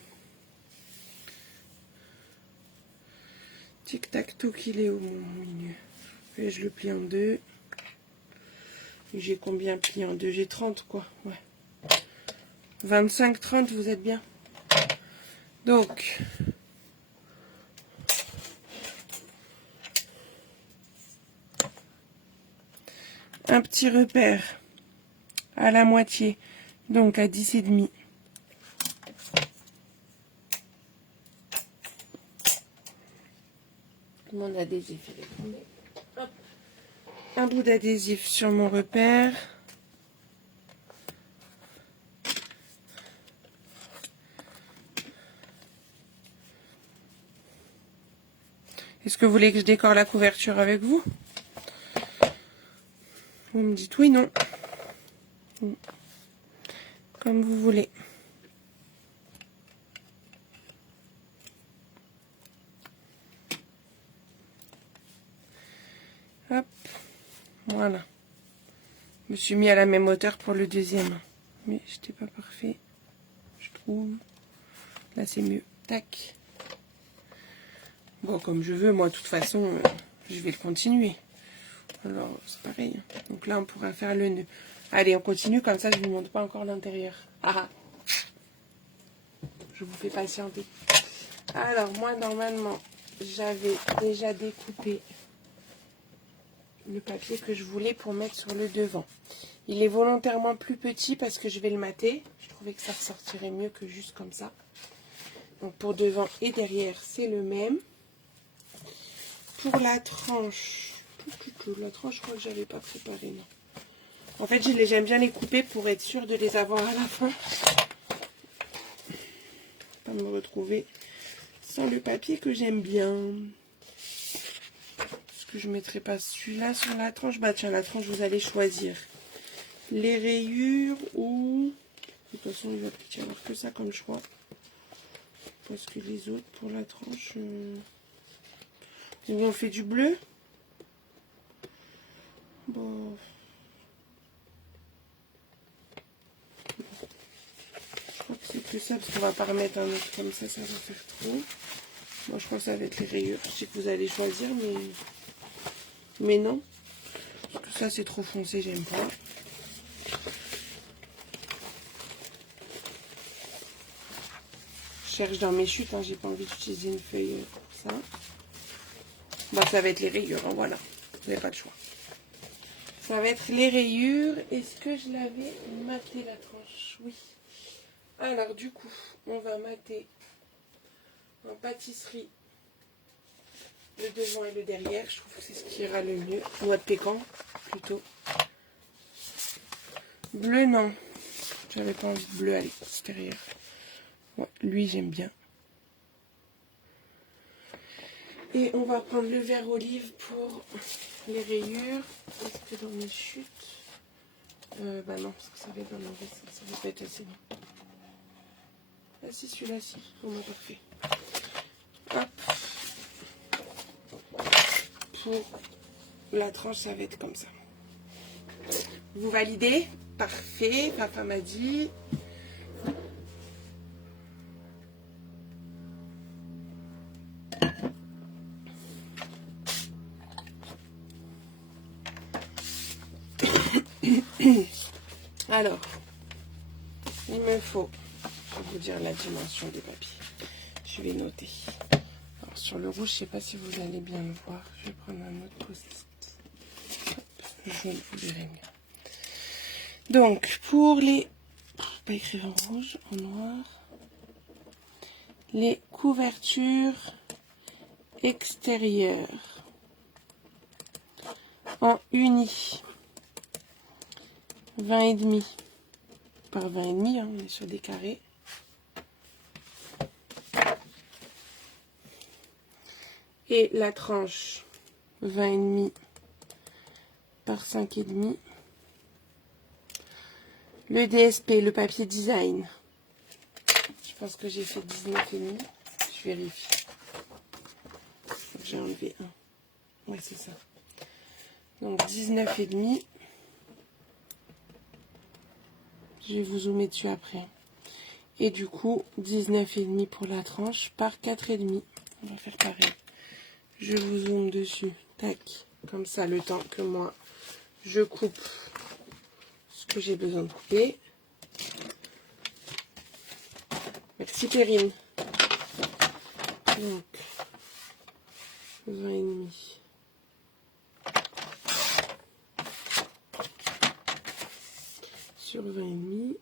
Tic-tac-touc, il est au milieu. Et je le plie en deux. J'ai combien plié en deux? J'ai 30, quoi. Ouais. 25, 30, vous êtes bien? Donc, un petit repère à la moitié, donc à 10,5. Mon adhésif, il est tombé. Hop. Un bout d'adhésif sur mon repère. Est-ce que vous voulez que je décore la couverture avec vous? Vous me dites oui, non. Comme vous voulez. Hop. Voilà. Je me suis mis à la même hauteur pour le deuxième. Mais j'étais pas parfait. Je trouve. Là, c'est mieux. Tac. Bon, comme je veux, moi, de toute façon, je vais le continuer. Alors, c'est pareil. Donc là, on pourra faire le nœud. Allez, on continue, comme ça, je ne vous montre pas encore l'intérieur. Ah, je vous fais patienter. Alors, moi, normalement, j'avais déjà découpé le papier que je voulais pour mettre sur le devant. Il est volontairement plus petit parce que je vais le mater. Je trouvais que ça ressortirait mieux que juste comme ça. Donc, pour devant et derrière, c'est le même. Pour la tranche, je crois que j'avais pas préparé, non. En fait, j'aime bien les couper pour être sûre de les avoir à la fin. Pas me retrouver sans le papier que j'aime bien. Est-ce que je mettrai pas celui-là sur la tranche? Bah tiens, la tranche, vous allez choisir les rayures ou... De toute façon, il va peut-être y avoir que ça comme choix. Parce que les autres, pour la tranche... On fait du bleu. Bon... Je crois que c'est que ça, parce qu'on va pas remettre un autre comme ça va faire trop. Moi, je crois que ça va être les rayures. Je sais que vous allez choisir, mais non. Parce que ça, c'est trop foncé, j'aime pas. Je cherche dans mes chutes, hein, j'ai pas envie d'utiliser une feuille pour ça. Bon, ça va être les rayures, hein, voilà. Vous n'avez pas le choix. Ça va être les rayures. Est-ce que je l'avais maté la tranche? Oui. Alors, du coup, on va mater en pâtisserie le devant et le derrière. Je trouve que c'est ce qui ira le mieux. Noix de pécan, plutôt. Bleu, non. J'avais pas envie de bleu à l'extérieur. Ouais, lui, j'aime bien. Et on va prendre le vert olive pour les rayures. Est-ce que dans mes chutes... bah non, parce que ça va être dans le reste. Ça va pas être assez long. Ah si, celui-là, si. On a parfait. Hop. Pour la tranche, ça va être comme ça. Vous validez? Parfait. Papa m'a dit. Alors, il me faut, je vais vous dire la dimension des papiers. Je vais noter. Alors, sur le rouge, je ne sais pas si vous allez bien le voir. Je vais prendre un autre post-it. Jaune, vous verrez mieux. Donc, pour les... Pas écrire en rouge, en noir. Les couvertures extérieures en uni 20,5 par 20,5, hein, on est sur des carrés. Et la tranche 20,5 par 5,5. Le DSP, le papier design. Je pense que j'ai fait 19,5. Je vérifie. J'ai enlevé un. Oui, c'est ça. Donc 19,5. Je vais vous zoomer dessus après. Et du coup, 19,5 pour la tranche par 4,5. On va faire pareil. Je vous zoome dessus. Tac. Comme ça, le temps que moi, je coupe ce que j'ai besoin de couper. Merci Perrine. Donc 20,5 sur 20,5,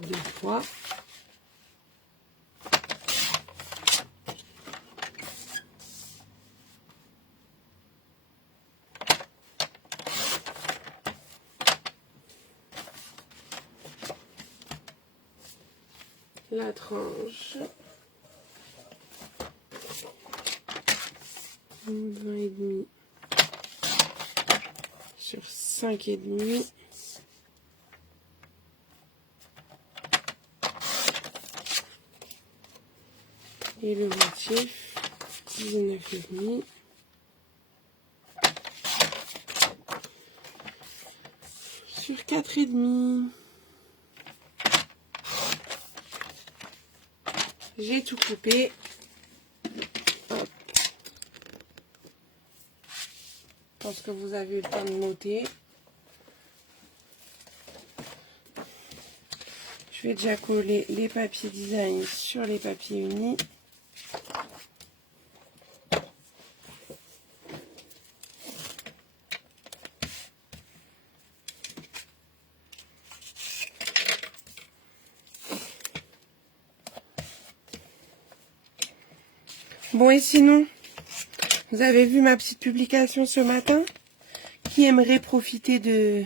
2 fois. La tranche 20,5 sur 5,5 et le motif 19,5 sur 4,5. J'ai tout coupé. Hop. Je pense que vous avez eu le temps de noter. Je vais déjà coller les papiers design sur les papiers unis. Bon, et sinon, vous avez vu ma petite publication ce matin? Qui aimerait profiter de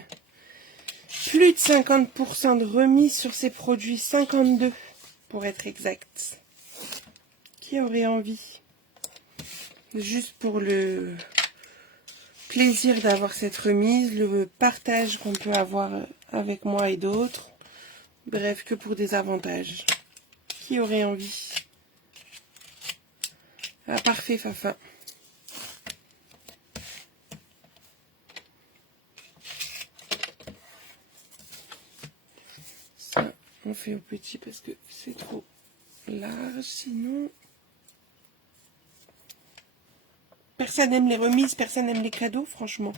plus de 50% de remise sur ces produits, 52 pour être exact. Qui aurait envie? Juste pour le plaisir d'avoir cette remise, le partage qu'on peut avoir avec moi et d'autres. Bref, que pour des avantages. Qui aurait envie? Ah, parfait, Fafa. Ça, on fait au petit parce que c'est trop large, sinon... Personne n'aime les remises, personne n'aime les cadeaux, franchement.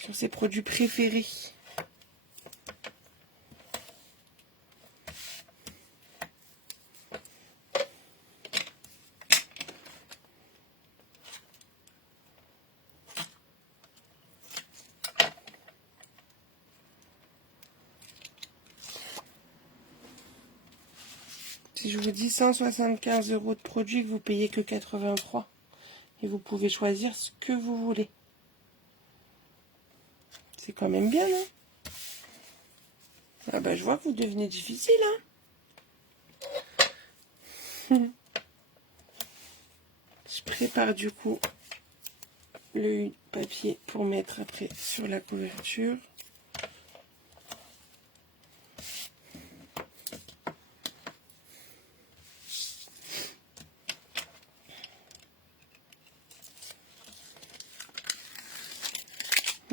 Sur ses produits préférés. Si je vous dis 175 € de produits, que vous payez que 83. Et vous pouvez choisir ce que vous voulez. C'est quand même bien, non? Ah bah je vois que vous devenez difficile, hein. Je prépare du coup le papier pour mettre après sur la couverture.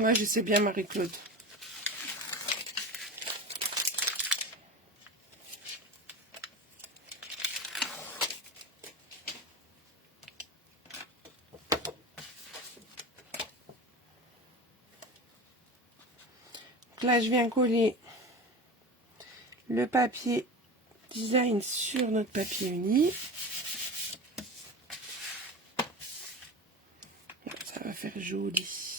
Moi, je sais bien, Marie-Claude. Donc là, je viens coller le papier design sur notre papier uni. Ça va faire joli.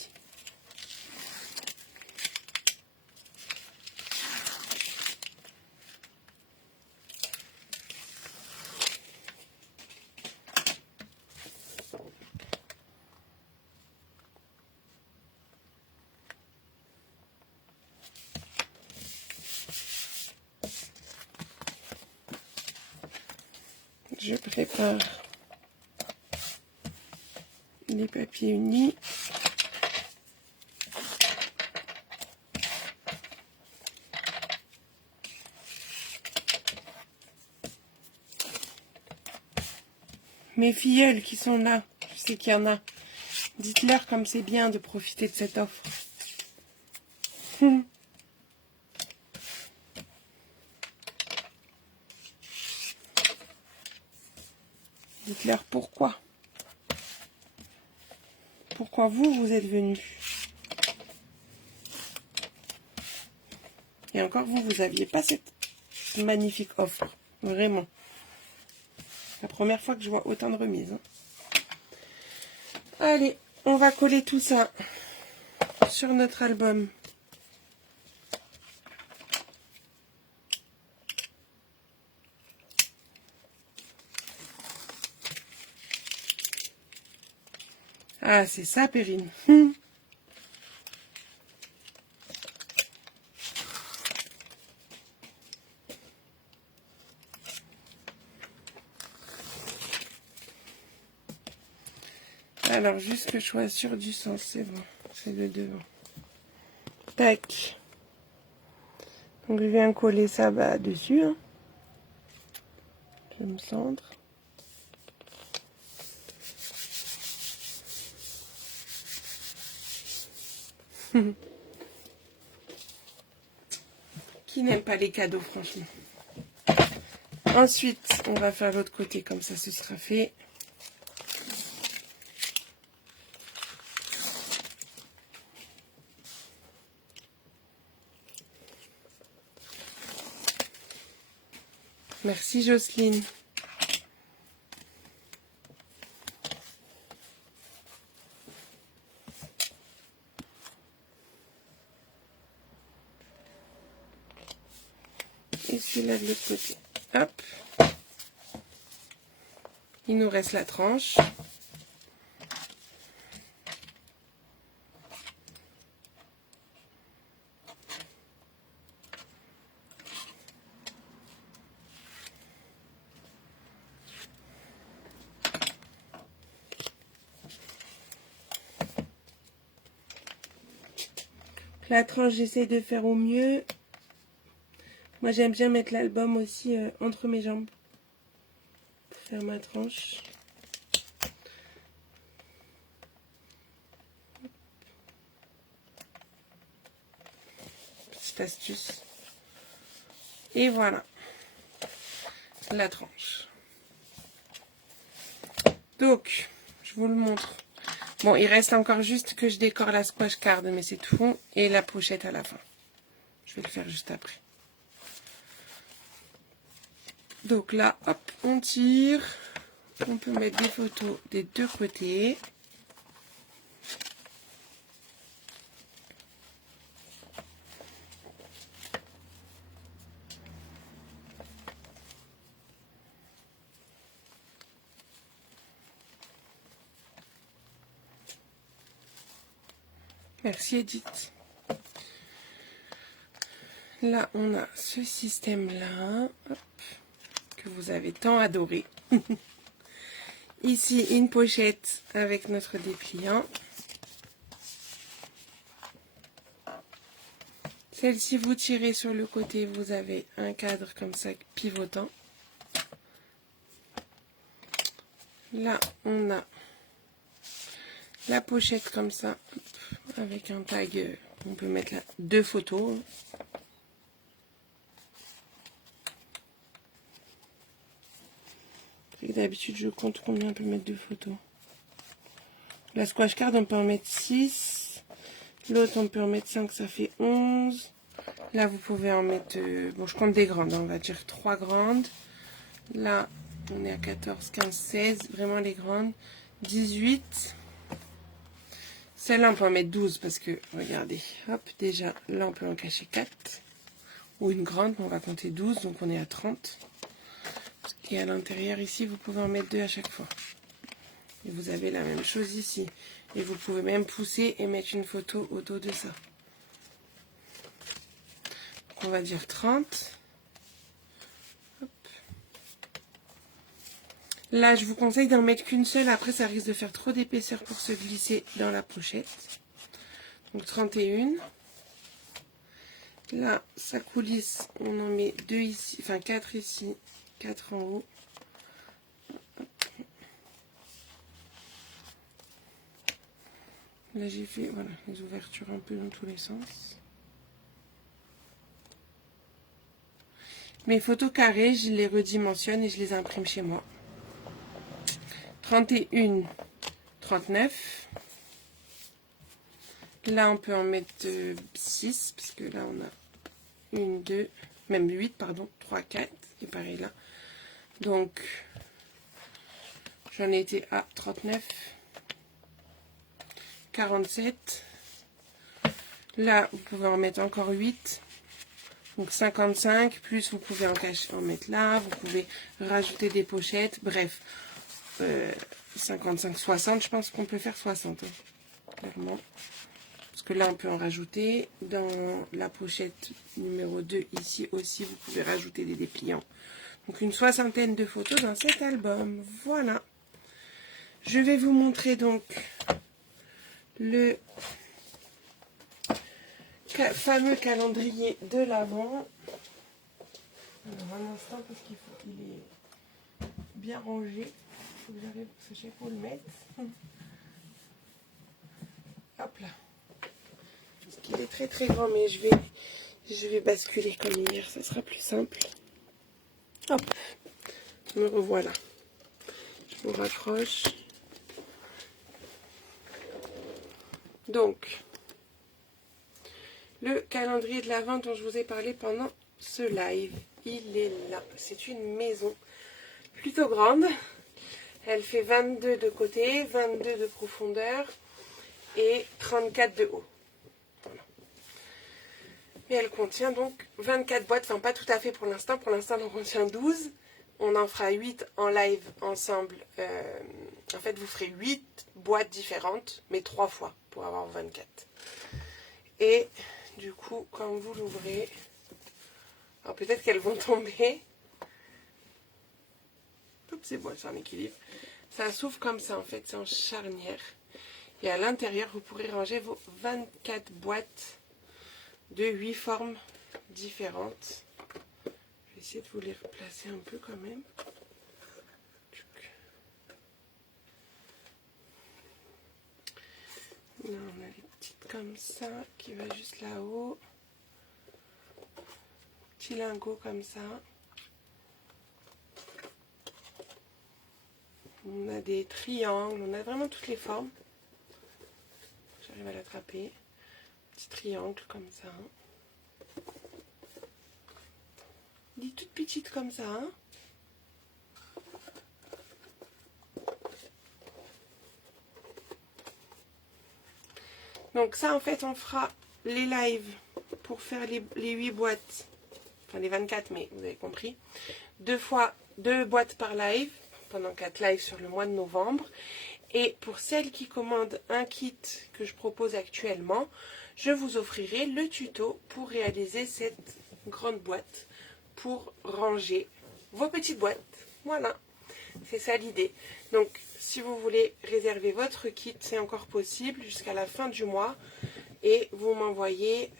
Je prépare les papiers unis. Mes filleuls qui sont là, je sais qu'il y en a. Dites-leur comme c'est bien de profiter de cette offre. Dites-leur pourquoi. Pourquoi vous êtes venus. Et encore, vous n'aviez pas cette magnifique offre. Vraiment. La première fois que je vois autant de remises. Hein. Allez, on va coller tout ça sur notre album. Ah, c'est ça, Perrine. Alors, juste que je sois sûre du sens, c'est bon. C'est le devant. Tac. Donc, je viens coller ça dessus. Hein. Je me centre. Qui n'aime pas les cadeaux, franchement. Ensuite, on va faire l'autre côté, comme ça, ce sera fait. Merci Jocelyne. Et celui-là de l'autre côté. Hop. Il nous reste la tranche. La tranche, j'essaie de faire au mieux. Moi, j'aime bien mettre l'album aussi entre mes jambes. Pour faire ma tranche. Petite astuce. Et voilà. La tranche. Donc, je vous le montre. Bon, il reste encore juste que je décore la squash card, mais c'est tout. Et la pochette à la fin. Je vais le faire juste après. Donc là, hop, on tire. On peut mettre des photos des deux côtés. Merci Edith. Là, on a ce système-là, que vous avez tant adoré. Ici, une pochette avec notre dépliant. Celle-ci, vous tirez sur le côté, vous avez un cadre comme ça, pivotant. Là, on a la pochette comme ça, avec un tag. On peut mettre là 2 photos. D'habitude, je compte combien on peut mettre de photos. La squash card, on peut en mettre 6. L'autre, on peut en mettre 5, ça fait 11. Là, vous pouvez en mettre... bon, je compte des grandes, on va dire 3 grandes. Là, on est à 14, 15, 16. Vraiment les grandes. 18. Celle-là, on peut en mettre 12 parce que, regardez, hop, déjà, là, on peut en cacher 4. Ou une grande, on va compter 12, donc on est à 30. Et à l'intérieur, ici, vous pouvez en mettre 2 à chaque fois. Et vous avez la même chose ici. Et vous pouvez même pousser et mettre une photo au dos de ça. Donc, on va dire 30. Hop. Là, je vous conseille d'en mettre qu'une seule. Après, ça risque de faire trop d'épaisseur pour se glisser dans la pochette. Donc, 31. Là, ça coulisse. On en met 2 ici. Enfin, 4 ici. 4 en haut. Là, j'ai fait voilà, les ouvertures un peu dans tous les sens. Mes photos carrées, je les redimensionne et je les imprime chez moi. 31, 39. Là, on peut en mettre 6, parce que là, on a 1, 2, même 8, pardon, 3, 4, et pareil là. Donc, j'en ai été à 39, 47. Là, vous pouvez en mettre encore 8. Donc 55, plus vous pouvez en mettre là, vous pouvez rajouter des pochettes, bref. 55, 60, je pense qu'on peut faire 60, hein, clairement. Parce que là, on peut en rajouter. Dans la pochette numéro 2, ici aussi, vous pouvez rajouter des dépliants. Donc une soixantaine de photos dans cet album. Voilà. Je vais vous montrer donc le fameux calendrier de l'Avent. Alors un instant parce qu'il faut qu'il est bien rangé. Il faut que j'arrive parce que je sais pas où le mettre. Hop là. Parce qu'il est très très grand mais je vais basculer comme hier, ça sera plus simple. Hop. Me revoilà. Je vous raccroche. Donc, le calendrier de l'Avent dont je vous ai parlé pendant ce live, il est là. C'est une maison plutôt grande. Elle fait 22 de côté, 22 de profondeur et 34 de haut. Voilà. Et elle contient donc 24 boîtes, enfin pas tout à fait pour l'instant. Pour l'instant, elle en contient 12. On en fera 8 en live ensemble. En fait, vous ferez 8 boîtes différentes, mais 3 fois pour avoir 24. Et du coup, quand vous l'ouvrez, alors peut-être qu'elles vont tomber. Oups, c'est bon, c'est en équilibre. Ça s'ouvre comme ça, en fait, c'est en charnière. Et à l'intérieur, vous pourrez ranger vos 24 boîtes de 8 formes différentes. Je vais essayer de vous les replacer un peu quand même. Là, on a les petites comme ça, qui va juste là-haut. Petit lingot comme ça. On a des triangles, on a vraiment toutes les formes. J'arrive à l'attraper. Petit triangle comme ça. Des toutes petites comme ça. Hein. Donc ça, en fait, on fera les lives pour faire les 8 boîtes. Enfin, les 24, mais vous avez compris. 2 boîtes par live, pendant 4 lives sur le mois de novembre. Et pour celles qui commandent un kit que je propose actuellement, je vous offrirai le tuto pour réaliser cette grande boîte pour ranger vos petites boîtes. Voilà, c'est ça l'idée. Donc, si vous voulez réserver votre kit, c'est encore possible jusqu'à la fin du mois. Et vous m'envoyez,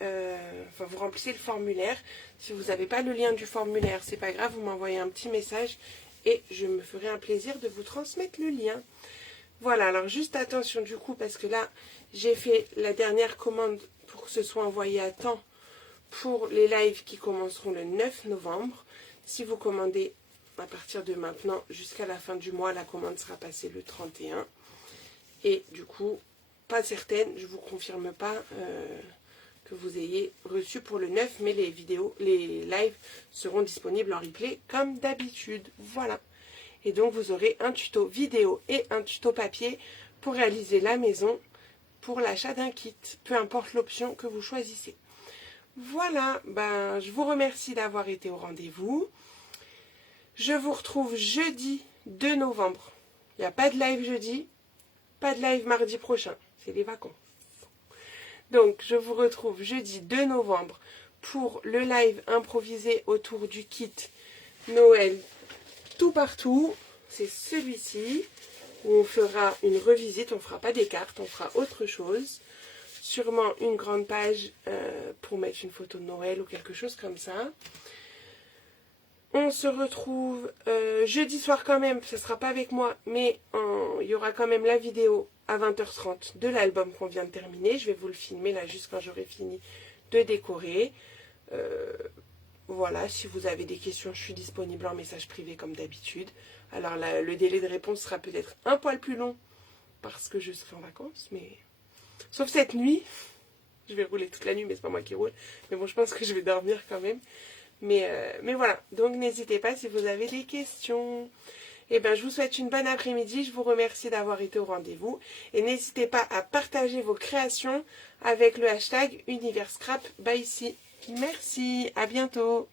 vous remplissez le formulaire. Si vous n'avez pas le lien du formulaire, c'est pas grave, vous m'envoyez un petit message et je me ferai un plaisir de vous transmettre le lien. Voilà, alors juste attention du coup, parce que là, j'ai fait la dernière commande pour que ce soit envoyé à temps pour les lives qui commenceront le 9 novembre. Si vous commandez à partir de maintenant jusqu'à la fin du mois, la commande sera passée le 31. Et du coup, pas certaine, je ne vous confirme pas que vous ayez reçu pour le 9, mais les lives seront disponibles en replay comme d'habitude. Voilà. Et donc, vous aurez un tuto vidéo et un tuto papier pour réaliser la maison pour l'achat d'un kit, peu importe l'option que vous choisissez. Voilà, je vous remercie d'avoir été au rendez-vous. Je vous retrouve jeudi 2 novembre. Il n'y a pas de live jeudi, pas de live mardi prochain, c'est les vacances. Donc, je vous retrouve jeudi 2 novembre pour le live improvisé autour du kit Noël tout partout. C'est celui-ci où on fera une revisite, on ne fera pas des cartes, on fera autre chose. Sûrement une grande page pour mettre une photo de Noël ou quelque chose comme ça. On se retrouve jeudi soir quand même, ce ne sera pas avec moi, mais il y aura quand même la vidéo à 20h30 de l'album qu'on vient de terminer. Je vais vous le filmer là juste quand j'aurai fini de décorer. Voilà, si vous avez des questions, je suis disponible en message privé comme d'habitude. Alors le délai de réponse sera peut-être un poil plus long parce que je serai en vacances, mais sauf cette nuit, je vais rouler toute la nuit, mais c'est pas moi qui roule. Mais bon, je pense que je vais dormir quand même. Mais voilà, donc n'hésitez pas si vous avez des questions. Eh bien, je vous souhaite une bonne après-midi. Je vous remercie d'avoir été au rendez-vous. Et n'hésitez pas à partager vos créations avec le hashtag UniverseScrap by ici. Merci, à bientôt.